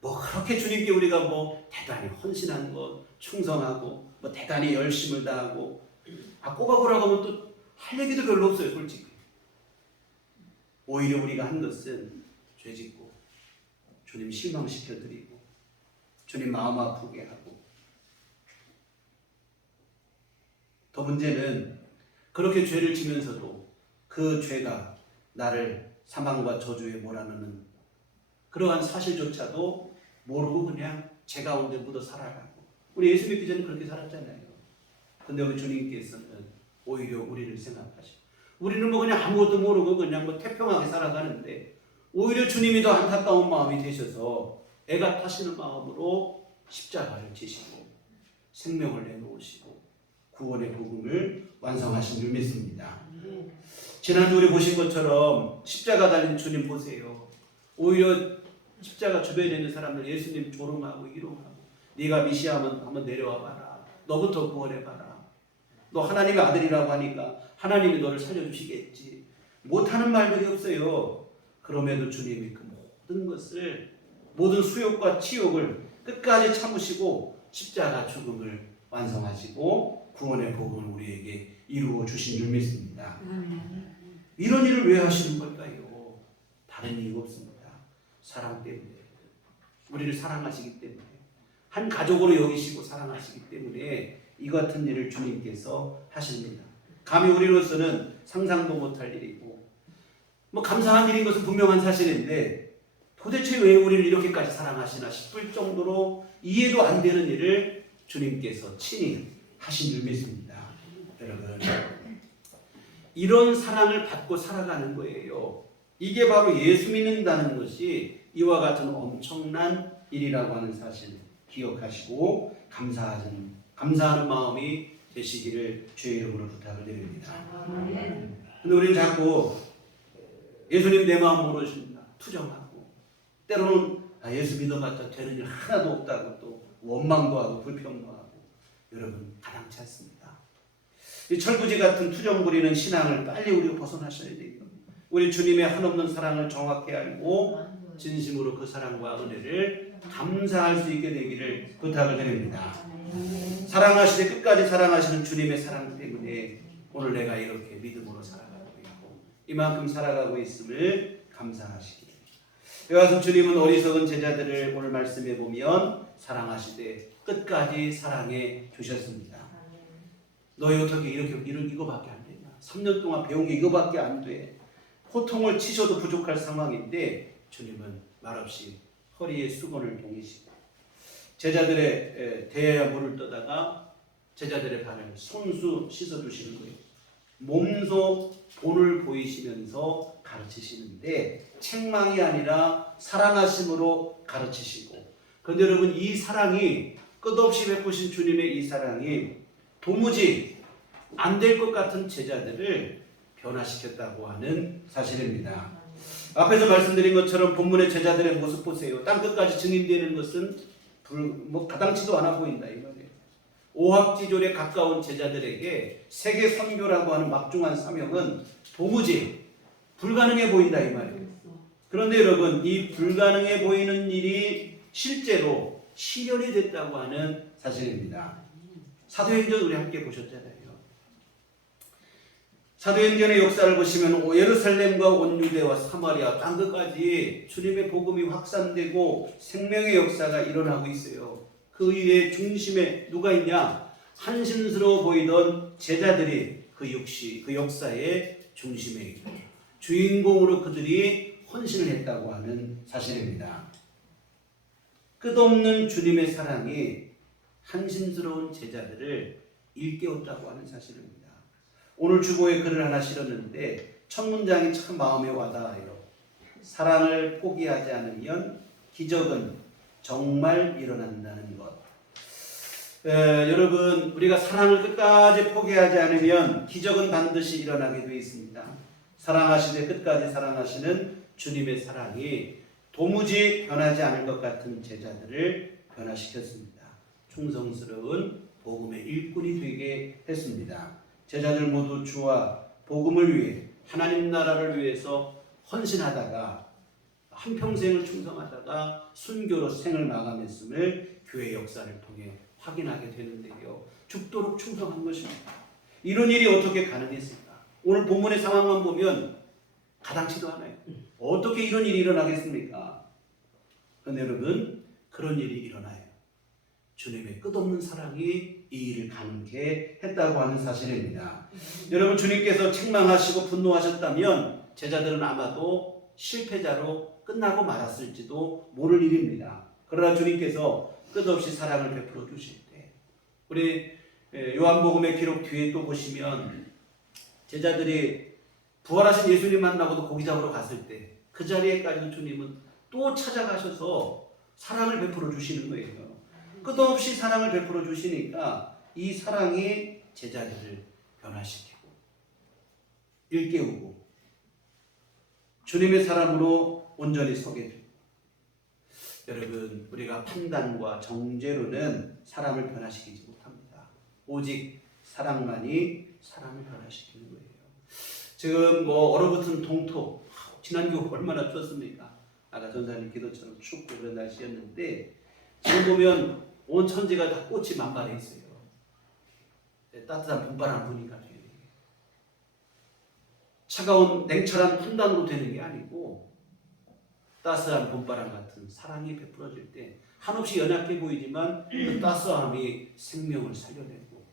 뭐 그렇게 주님께 우리가 뭐 대단히 헌신한 것, 충성하고 뭐 대단히 열심을 다하고 꼽아보라고 하면 또 할 얘기도 별로 없어요. 솔직히 오히려 우리가 한 것은 죄짓고 주님 실망시켜드리고 주님 마음 아프게 하고 더 문제는 그렇게 죄를 지면서도 그 죄가 나를 사망과 저주에 몰아넣는 그러한 사실조차도 모르고 그냥 죄 가운데 묻어 살아가고 우리 예수 믿기 전에 그렇게 살았잖아요. 근데 우리 주님께서는 오히려 우리를 생각하시고 우리는 뭐 그냥 아무것도 모르고 그냥 뭐 태평하게 살아가는데 오히려 주님이 더 안타까운 마음이 되셔서 애가 타시는 마음으로 십자가를 지시고 생명을 내놓으시고 구원의 복음을 완성하신 줄 믿습니다. 지난주 우리 보신 것처럼 십자가 달린 주님 보세요. 오히려 십자가 주변에 있는 사람들 예수님 조롱하고 희롱하고 네가 미시아면 한번 내려와 봐라. 너부터 구원해 봐라. 너 하나님의 아들이라고 하니까 하나님이 너를 살려주시겠지. 못하는 말들이 없어요. 그럼에도 주님이 그 모든 것을 모든 수욕과 치욕을 끝까지 참으시고 십자가 죽음을 완성하시고 구원의 복음을 우리에게 이루어 주신 줄 믿습니다. 이런 일을 왜 하시는 걸까요? 다른 이유가 없습니다. 사랑 때문에. 우리를 사랑하시기 때문에. 한 가족으로 여기시고 사랑하시기 때문에 이 같은 일을 주님께서 하십니다. 감히 우리로서는 상상도 못할 일이고 뭐 감사한 일인 것은 분명한 사실인데 도대체 왜 우리를 이렇게까지 사랑하시나 싶을 정도로 이해도 안 되는 일을 주님께서 친히 하신 줄 믿습니다. 여러분, 이런 사랑을 받고 살아가는 거예요. 이게 바로 예수 믿는다는 것이 이와 같은 엄청난 일이라고 하는 사실을 기억하시고 감사하는 마음이 되시기를 주의 이름으로 부탁을 드립니다. 근데 우리는 자꾸 예수님 내 마음 모르신다 투정하고, 때로는 예수 믿어봤자 되는 일 하나도 없다고 또 원망도 하고 불평도 하고, 여러분 가당치 않습니다. 이 철부지 같은 투정 부리는 신앙을 빨리 우리가 벗어나셔야 돼요. 우리 주님의 한없는 사랑을 정확히 알고 진심으로 그 사랑과 은혜를 감사할 수 있게 되기를 부탁을 드립니다. 사랑하시되 끝까지 사랑하시는 주님의 사랑 때문에 오늘 내가 이렇게 믿음으로 살아가고 있고 이만큼 살아가고 있음을 감사하시기를. 이와 같은 주님은 어리석은 제자들을 오늘 말씀해 보면 사랑하시되 끝까지 사랑해 주셨습니다. 너희 어떻게 이거밖에 안 되냐? 3년 동안 배운 게 이거밖에 안 돼. 호통을 치셔도 부족할 상황인데 주님은 말없이 허리에 수건을 동이시고 제자들의 대야 물을 떠다가 제자들의 발을 손수 씻어주시는 거예요. 몸소 본을 보이시면서 가르치시는데 책망이 아니라 사랑하심으로 가르치시고, 그런데 여러분 이 사랑이 끝없이 베푸신 주님의 이 사랑이 도무지 안 될 것 같은 제자들을 변화시켰다고 하는 사실입니다. 앞에서 말씀드린 것처럼 본문의 제자들의 모습 보세요. 땅끝까지 증인되는 것은 가당치도 않아 보인다 이 말이에요. 오합지졸에 가까운 제자들에게 세계 선교라고 하는 막중한 사명은 도무지 불가능해 보인다 이 말이에요. 그런데 여러분 이 불가능해 보이는 일이 실제로 실현이 됐다고 하는 사실입니다. 사도행전 우리 함께 보셨잖아요. 사도행전의 역사를 보시면 예루살렘과 온 유대와 사마리아 땅끝까지 주님의 복음이 확산되고 생명의 역사가 일어나고 있어요. 그 일의 중심에 누가 있냐? 한심스러워 보이던 제자들이 그 역사의 중심에 있고 주인공으로 그들이 헌신을 했다고 하는 사실입니다. 끝없는 주님의 사랑이 한심스러운 제자들을 일깨웠다고 하는 사실입니다. 오늘 주보에 글을 하나 실었는데 첫 문장이 참 마음에 와닿아요. 사랑을 포기하지 않으면 기적은 정말 일어난다는 것. 여러분 우리가 사랑을 끝까지 포기하지 않으면 기적은 반드시 일어나게 되어 있습니다. 사랑하시되 끝까지 사랑하시는 주님의 사랑이 도무지 변하지 않을 것 같은 제자들을 변화시켰습니다. 충성스러운 복음의 일꾼이 되게 했습니다. 제자들 모두 주와 복음을 위해 하나님 나라를 위해서 헌신하다가 한평생을 충성하다가 순교로 생을 마감했음을 교회 역사를 통해 확인하게 되는데요. 죽도록 충성한 것입니다. 이런 일이 어떻게 가능했을까? 오늘 본문의 상황만 보면 가당치도 않아요. 어떻게 이런 일이 일어나겠습니까? 그런데 여러분 그런 일이 일어나요. 주님의 끝없는 사랑이 이 일을 가능케 했다고 하는 사실입니다. 여러분 주님께서 책망하시고 분노하셨다면 제자들은 아마도 실패자로 끝나고 말았을지도 모를 일입니다. 그러나 주님께서 끝없이 사랑을 베풀어 주실 때 우리 요한복음의 기록 뒤에 또 보시면 제자들이 부활하신 예수님 만나고도 고기 잡으러 갔을 때 그 자리에까지 주님은 또 찾아가셔서 사랑을 베풀어 주시는 거예요. 끝없이 사랑을 베풀어 주시니까 이 사랑이 제자들을 변화시키고 일깨우고 주님의 사랑으로 온전히 서게 됩니다. 여러분 우리가 판단과 정죄로는 사람을 변화시키지 못합니다. 오직 사랑만이 사람을 변화시키는 거예요. 지금 얼어붙은 동토 지난주 얼마나 추웠습니까? 아까 전사님 기도처럼 춥고 그런 날씨였는데 지금 보면 온 천지가 다 꽃이 만발해 있어요. 따뜻한 봄바람 부니까 차가운 냉철한 판단으로 되는 게 아니고 따스한 봄바람 같은 사랑이 베풀어질 때 한없이 연약해 보이지만 그 따스함이 생명을 살려내고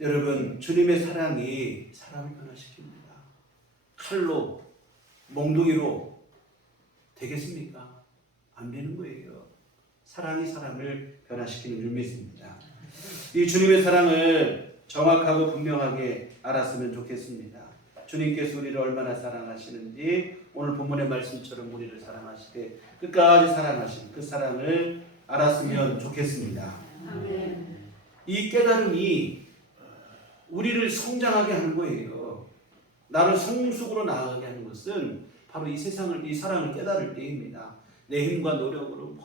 여러분 주님의 사랑이 사람을 변화시킵니다. 칼로 몽둥이로 되겠습니까? 안 되는 거예요. 사랑이 사랑을 변화시키는 줄 믿습니다. 이 주님의 사랑을 정확하고 분명하게 알았으면 좋겠습니다. 주님께서 우리를 얼마나 사랑하시는지 오늘 본문의 말씀처럼 우리를 사랑하시되 끝까지 사랑하신 그 사랑을 알았으면 좋겠습니다. 이 깨달음이 우리를 성장하게 하는 거예요. 나를 성숙으로 나아가게 하는 것은 바로 이 세상을, 이 사랑을 깨달을 때입니다. 내 힘과 노력으로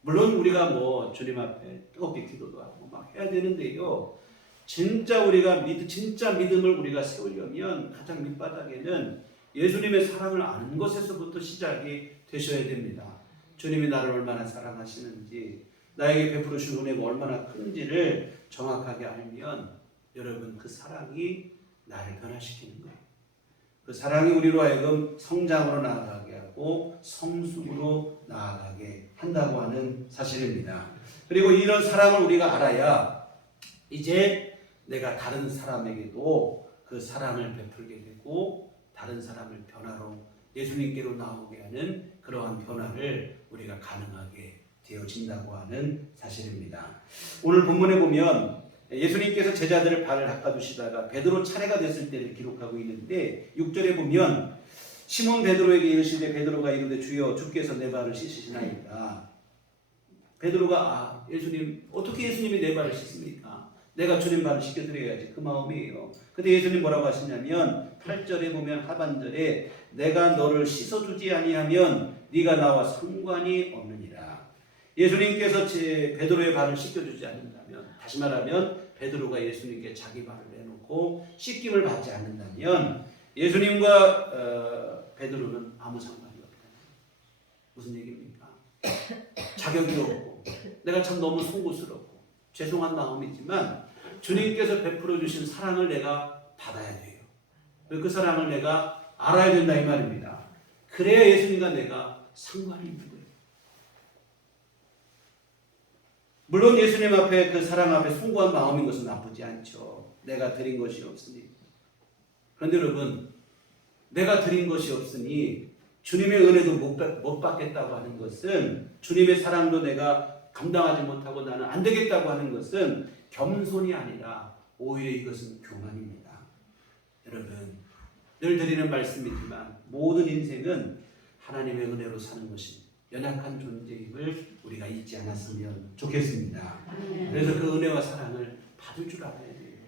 물론 우리가 주님 앞에 뜨겁게 기도도 하고 막 해야 되는데요. 진짜 우리가 진짜 믿음을 우리가 세우려면 가장 밑바닥에는 예수님의 사랑을 아는 것에서부터 시작이 되셔야 됩니다. 주님이 나를 얼마나 사랑하시는지, 나에게 베풀으신 은혜가 얼마나 큰지를 정확하게 알면 여러분 그 사랑이 나를 변화시키는 거예요. 그 사랑이 우리로 하여금 성장으로 나아가게 하고 성숙으로 나아가게 한다고 하는 사실입니다. 그리고 이런 사랑을 우리가 알아야 이제 내가 다른 사람에게도 그 사랑을 베풀게 되고 다른 사람을 변화로 예수님께로 나오게 하는 그러한 변화를 우리가 가능하게 되어진다고 하는 사실입니다. 오늘 본문에 보면 예수님께서 제자들을 발을 닦아주시다가 베드로 차례가 됐을 때를 기록하고 있는데 6절에 보면 시몬 베드로에게 이르시되 베드로가 이르되 주여 주께서 내 발을 씻으시나이다. 베드로가 예수님 어떻게 예수님이 내 발을 씻습니까? 내가 주님 발을 씻겨드려야지 그 마음이에요. 근데 예수님 뭐라고 하시냐면 8절에 보면 하반절에 내가 너를 씻어주지 아니하면 네가 나와 상관이 없느니라. 예수님께서 베드로의 발을 씻겨주지 않는다면, 다시 말하면 베드로가 예수님께 자기 발을 내놓고 씻김을 받지 않는다면 예수님과 베드로는 아무 상관이 없다. 무슨 얘기입니까? 자격이 없고 내가 참 너무 송구스럽고 죄송한 마음이지만 주님께서 베풀어 주신 사랑을 내가 받아야 돼요. 그 사랑을 내가 알아야 된다 이 말입니다. 그래야 예수님과 내가 상관이 있는 거예요. 물론 예수님 앞에 그 사랑 앞에 숭고한 마음인 것은 나쁘지 않죠. 내가 드린 것이 없으니. 그런데 여러분, 내가 드린 것이 없으니 주님의 은혜도 못 받겠다고 하는 것은, 주님의 사랑도 내가 감당하지 못하고 나는 안 되겠다고 하는 것은 겸손이 아니라 오히려 이것은 교만입니다. 여러분, 늘 드리는 말씀이지만 모든 인생은 하나님의 은혜로 사는 것입니다. 연약한 존재임을 우리가 잊지 않았으면 좋겠습니다. 그래서 그 은혜와 사랑을 받을 줄 알아야 돼요.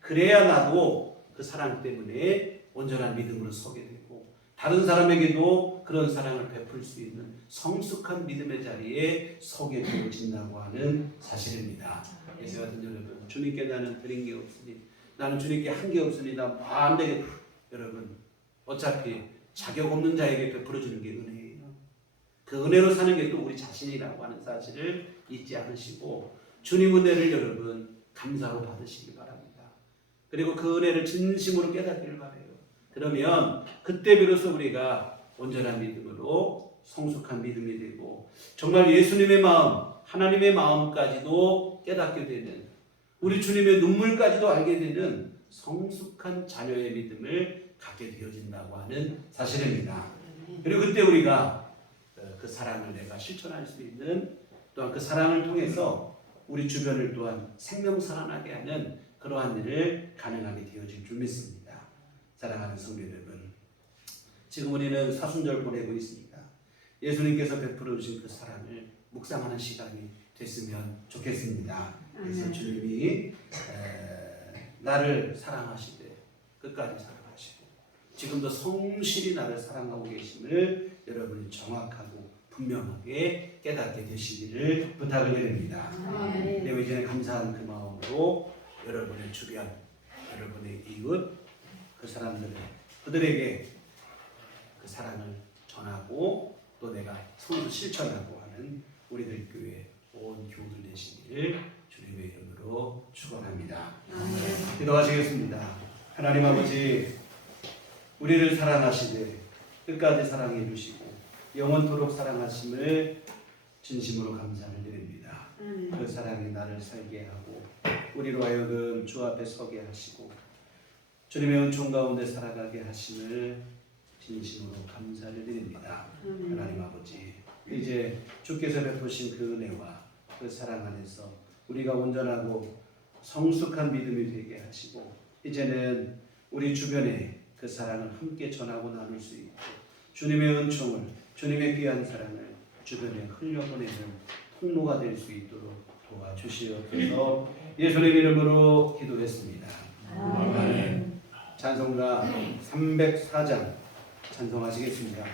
그래야 나도 그 사랑 때문에 온전한 믿음으로 서게 되고 다른 사람에게도 그런 사랑을 베풀 수 있는 성숙한 믿음의 자리에 서게 되어진다고 하는 사실입니다. 그래서 여러분, 주님께 나는 드린 게 없으니, 나는 주님께 한 게 없으니 나 안 되겠다. 여러분, 어차피 자격 없는 자에게 베풀어 주는 게 은혜예요. 그 은혜로 사는 게 또 우리 자신이라고 하는 사실을 잊지 않으시고 주님 은혜를 여러분 감사로 받으시기 바랍니다. 그리고 그 은혜를 진심으로 깨닫기를 바라요. 그러면 그때 비로소 우리가 온전한 믿음으로 성숙한 믿음이 되고 정말 예수님의 마음, 하나님의 마음까지도 깨닫게 되는, 우리 주님의 눈물까지도 알게 되는 성숙한 자녀의 믿음을 갖게 되어진다고 하는 사실입니다. 그리고 그때 우리가 그 사랑을 내가 실천할 수 있는, 또한 그 사랑을 통해서 우리 주변을 또한 생명살아나게 하는 그러한 일을 가능하게 되어질 줄 믿습니다. 사랑하는 성도 여러분, 지금 우리는 사순절 보내고 있습니다. 예수님께서 베풀어 주신 그 사랑을 묵상하는 시간이 됐으면 좋겠습니다. 그래서 주님이 나를 사랑하시되 끝까지 사랑하시고 지금도 성실히 나를 사랑하고 계심을 여러분이 정확하고 분명하게 깨닫게 되시기를 부탁을 드립니다. 그리고 이제는 감사한 그 마음으로 여러분의 주변, 여러분의 이웃, 그 사람들을, 그들에게 그 사랑을 전하고 또 내가 손으로 실천하고 하는 우리들 교회 온 교우들 되시기를 주님의 이름으로 축원합니다. 기도하시겠습니다. 하나님 아버지, 우리를 사랑하시되 끝까지 사랑해 주시고 영원토록 사랑하심을 진심으로 감사를 드립니다. 그 사랑이 나를 살게 하고 우리로 하여금 주 앞에 서게 하시고 주님의 은총 가운데 살아가게 하심을 진심으로 감사를 드립니다. 하나님 아버지, 이제 주께서 베푸신 그 은혜와 그 사랑 안에서 우리가 온전하고 성숙한 믿음이 되게 하시고, 이제는 우리 주변에 그 사랑을 함께 전하고 나눌 수 있고, 주님의 은총을, 주님의 귀한 사랑을 주변에 흘려보내는 통로가 될 수 있도록 도와주시옵소서. 예수님 이름으로 기도했습니다. 아멘. 찬송가 304장 찬송하시겠습니다.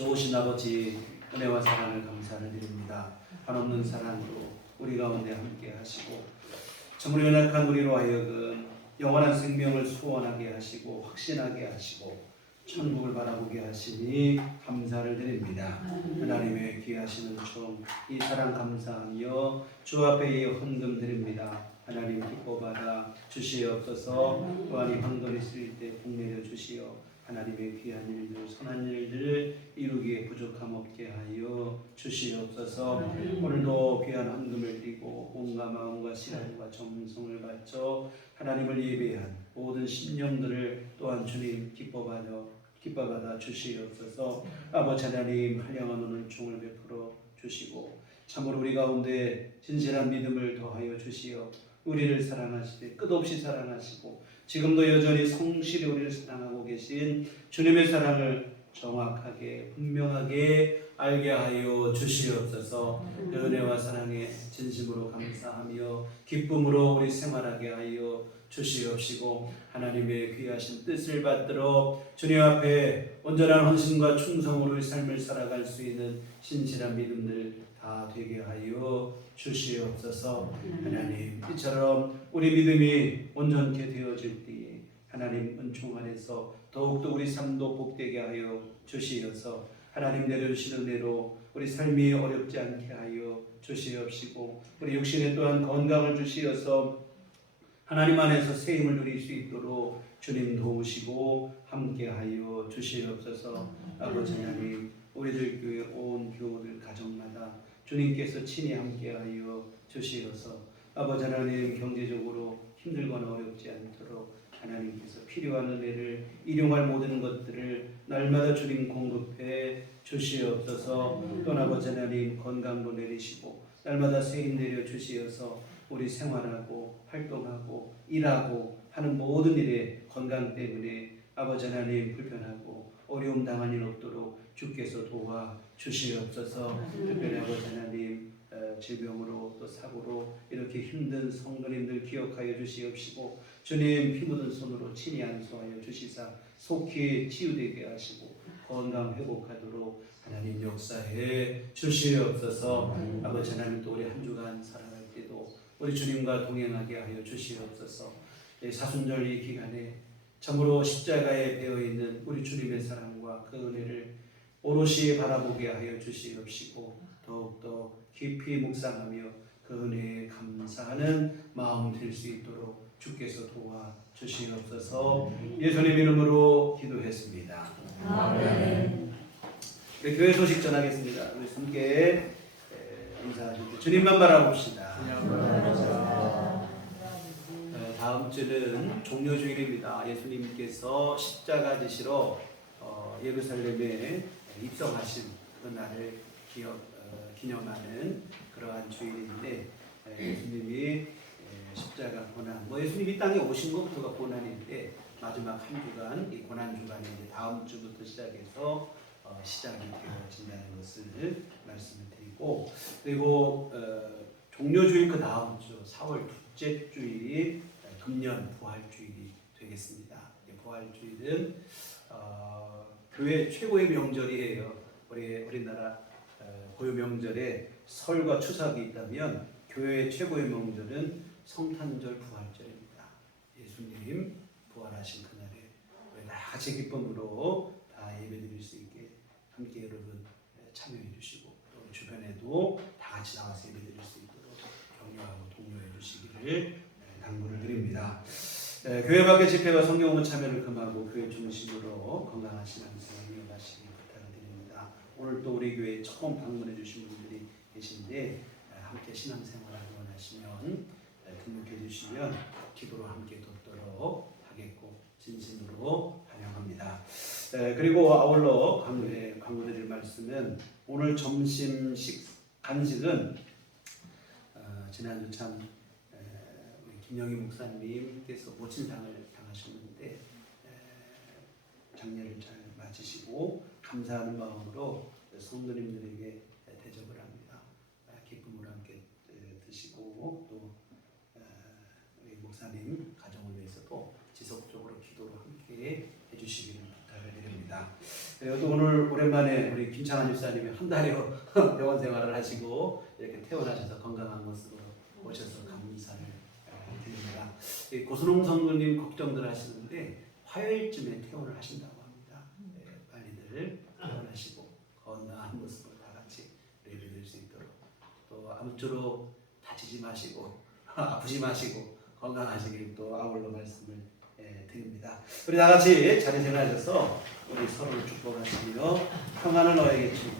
좋으신 아버지, 은혜와 사랑을 감사를 드립니다. 한없는 사랑으로 우리 가운데 함께 하시고, 참으로 연약한 우리로 하여금 영원한 생명을 소원하게 하시고 확신하게 하시고 천국을 바라보게 하시니 감사를 드립니다. 하나님의 귀하신 은총, 이 사랑 감사하며 주 앞에 이 헌금 드립니다. 하나님 기뻐받아 주시옵소서. 또한 이 헌금 있을 때 복내려 주시어 하나님의 귀한 일들, 선한 일들을 이루기에 부족함 없게 하여 주시옵소서. 오늘도 귀한 헌금을 드리고 온갖 마음과 시간과 정성을 바쳐 하나님을 예배한 모든 심령들을 또한 주님 기뻐받아 주시옵소서. 아버지 하나님, 한량한 은총을 베풀어 주시고 참으로 우리 가운데 진실한 믿음을 더하여 주시어 우리를 사랑하시되 끝없이 사랑하시고 지금도 여전히 성실히 우리를 사랑하고 계신 주님의 사랑을 정확하게 분명하게 알게 하여 주시옵소서. 그 은혜와 사랑에 진심으로 감사하며 기쁨으로 우리 생활하게 하여 주시옵시고 하나님의 귀하신 뜻을 받들어 주님 앞에 온전한 헌신과 충성으로 우리 삶을 살아갈 수 있는 신실한 믿음들 다 되게 하여 주시옵소서. 하나님 이처럼 우리 믿음이 온전케 되어질 때에 하나님 은총 안에서 더욱더 우리 삶도 복되게 하여 주시어서 하나님 내려주시는 은혜로 우리 삶이 어렵지 않게 하여 주시옵시고 우리 육신에 또한 건강을 주시어서 하나님 안에서 새 힘을 누릴 수 있도록 주님 도우시고 함께하여 주시옵소서. 아버지 하나님 우리들 교회 온 교우들 가정마다 주님께서 친히 함께하여 주시어서 아버지 하나님 경제적으로 힘들거나 어렵지 않도록 하나님께서 필요한 은혜를 일용할 모든 것들을 날마다 주님 공급해 주시옵소서. 또 아버지 하나님 건강도 내리시고 날마다 새 힘 내려 주시어서 우리 생활하고 활동하고 일하고 하는 모든 일에 건강 때문에 아버지 하나님 불편하고 어려움 당한 일 없도록 주께서 도와 주시옵소서. 특별히 아버지 하나님 질병으로 또 사고로 이렇게 힘든 성도님들 기억하여 주시옵시고 주님 피 묻은 손으로 친히 안수하여 주시사 속히 치유되게 하시고 건강 회복하도록 하나님 역사해 주시옵소서. 아버지 하나님 또 우리 한 주간 살아갈 때도 우리 주님과 동행하게 하여 주시옵소서. 사순절 이 기간에 참으로 십자가에 배어있는 우리 주님의 사랑과 그 은혜를 오롯이 바라보게 하여 주시옵시고 더욱더 깊이 묵상하며 그 은혜에 감사하는 마음 될 수 있도록 주께서 도와 주시옵소서. 예수님 이름으로 기도했습니다. 아멘. 교회 소식 전하겠습니다. 우리 함께 인사하실 때 주님만 바라봅시다. 다음 주는 종료주일입니다. 예수님께서 십자가 지시러 예루살렘에 입성하신 그 날을 기념하는 그러한 주일인데 예수님이 십자가 고난, 예수님이 땅에 오신 것부터가 고난인데 마지막 한 주간 이 고난 주간이 다음 주부터 시작해서 시작이 되어진다는 것을 말씀을 드리고 그리고 종료주일 그 다음 주 4월 둘째 주일이 금년 부활주일이 되겠습니다. 부활주일은 교회 최고의 명절이에요. 우리나라 고유 명절에 설과 추석이 있다면 교회의 최고의 명절은 성탄절 부활절입니다. 예수님 부활하신 그날에 우리 다 같이 기쁨으로 다 예배드릴 수 있게 함께 여러분 참여해 주시고 또 주변에도 다 같이 나와서 예배드릴 수 있도록 격려하고 독려해 주시기를 당부를 드립니다. 교회 밖의 집회와 성경원 참여를 금하고 교회 중심으로 건강한 신앙생활 이어가시기 부탁을 드립니다. 오늘 또 우리 교회에 처음 방문해 주신 분들이 계신데 함께 신앙생활을 원하시면 등록해 주시면 기도로 함께 돕도록 하겠고 진심으로 환영합니다. 그리고 아울러 광고드릴 말씀은 오늘 점심식 간식은 지난주 참 김영희 목사님께서 모친상을 당하셨는데 장례를 잘 마치시고 감사하는 마음으로 성도님들에게 대접을 합니다. 기쁨으로 함께 드시고 또 우리 목사님 가정을 위해서도 지속적으로 기도로 함께 해주시기를 부탁을 드립니다. 또 오늘 오랜만에 우리 김창환 집사님이 한 달여 병원 생활을 하시고 이렇게 퇴원하셔서 건강한 모습으로 오셔서 감사를 드립니다. 고순홍 성도님 걱정들 하시는데 화요일쯤에 퇴원을 하신다고 합니다. 빨리들 퇴원하시고 건강한 모습으로 다 같이 예배드릴 수 있도록 또 아무쪼록 다치지 마시고 아프지 마시고 건강하시길 또 아울러 말씀을 드립니다. 우리 다 같이 자리 생하셔서 우리 서로를 축복하시며 평안을 너에게 주시고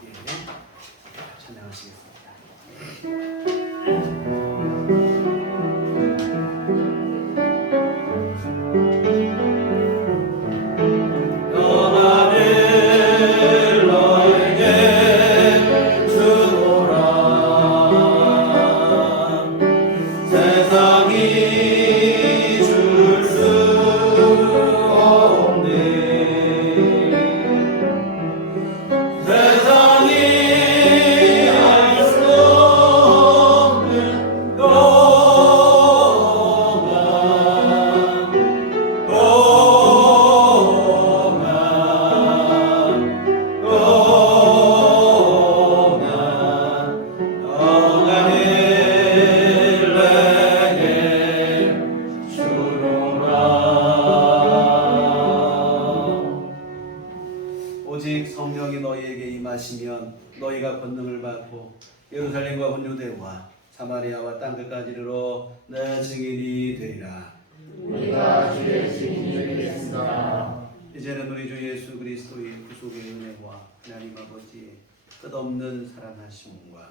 함께 찬양하시겠습니다. 새 온 유대와 사마리아와 땅 끝까지 이르러 내 증인이 되리라. 우리가 주의 증인이 되겠습니다. 이제는 우리 주 예수 그리스도의 구속의 은혜와 하나님 아버지의 끝없는 사랑하심과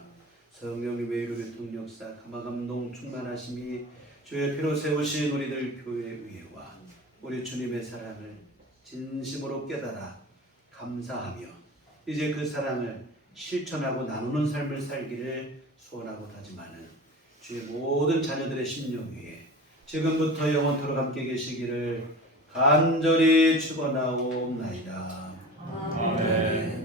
성령의 외유의 통역사 감화감동 충만하심이 주의 피로 세우신 우리들 교회 위에와 우리 주님의 사랑을 진심으로 깨달아 감사하며 이제 그 사랑을 실천하고 나누는 삶을 살기를 소원하고 다짐하는 주의 모든 자녀들의 심령 위에 지금부터 영원토록 함께 계시기를 간절히 축원하옵나이다. 아멘.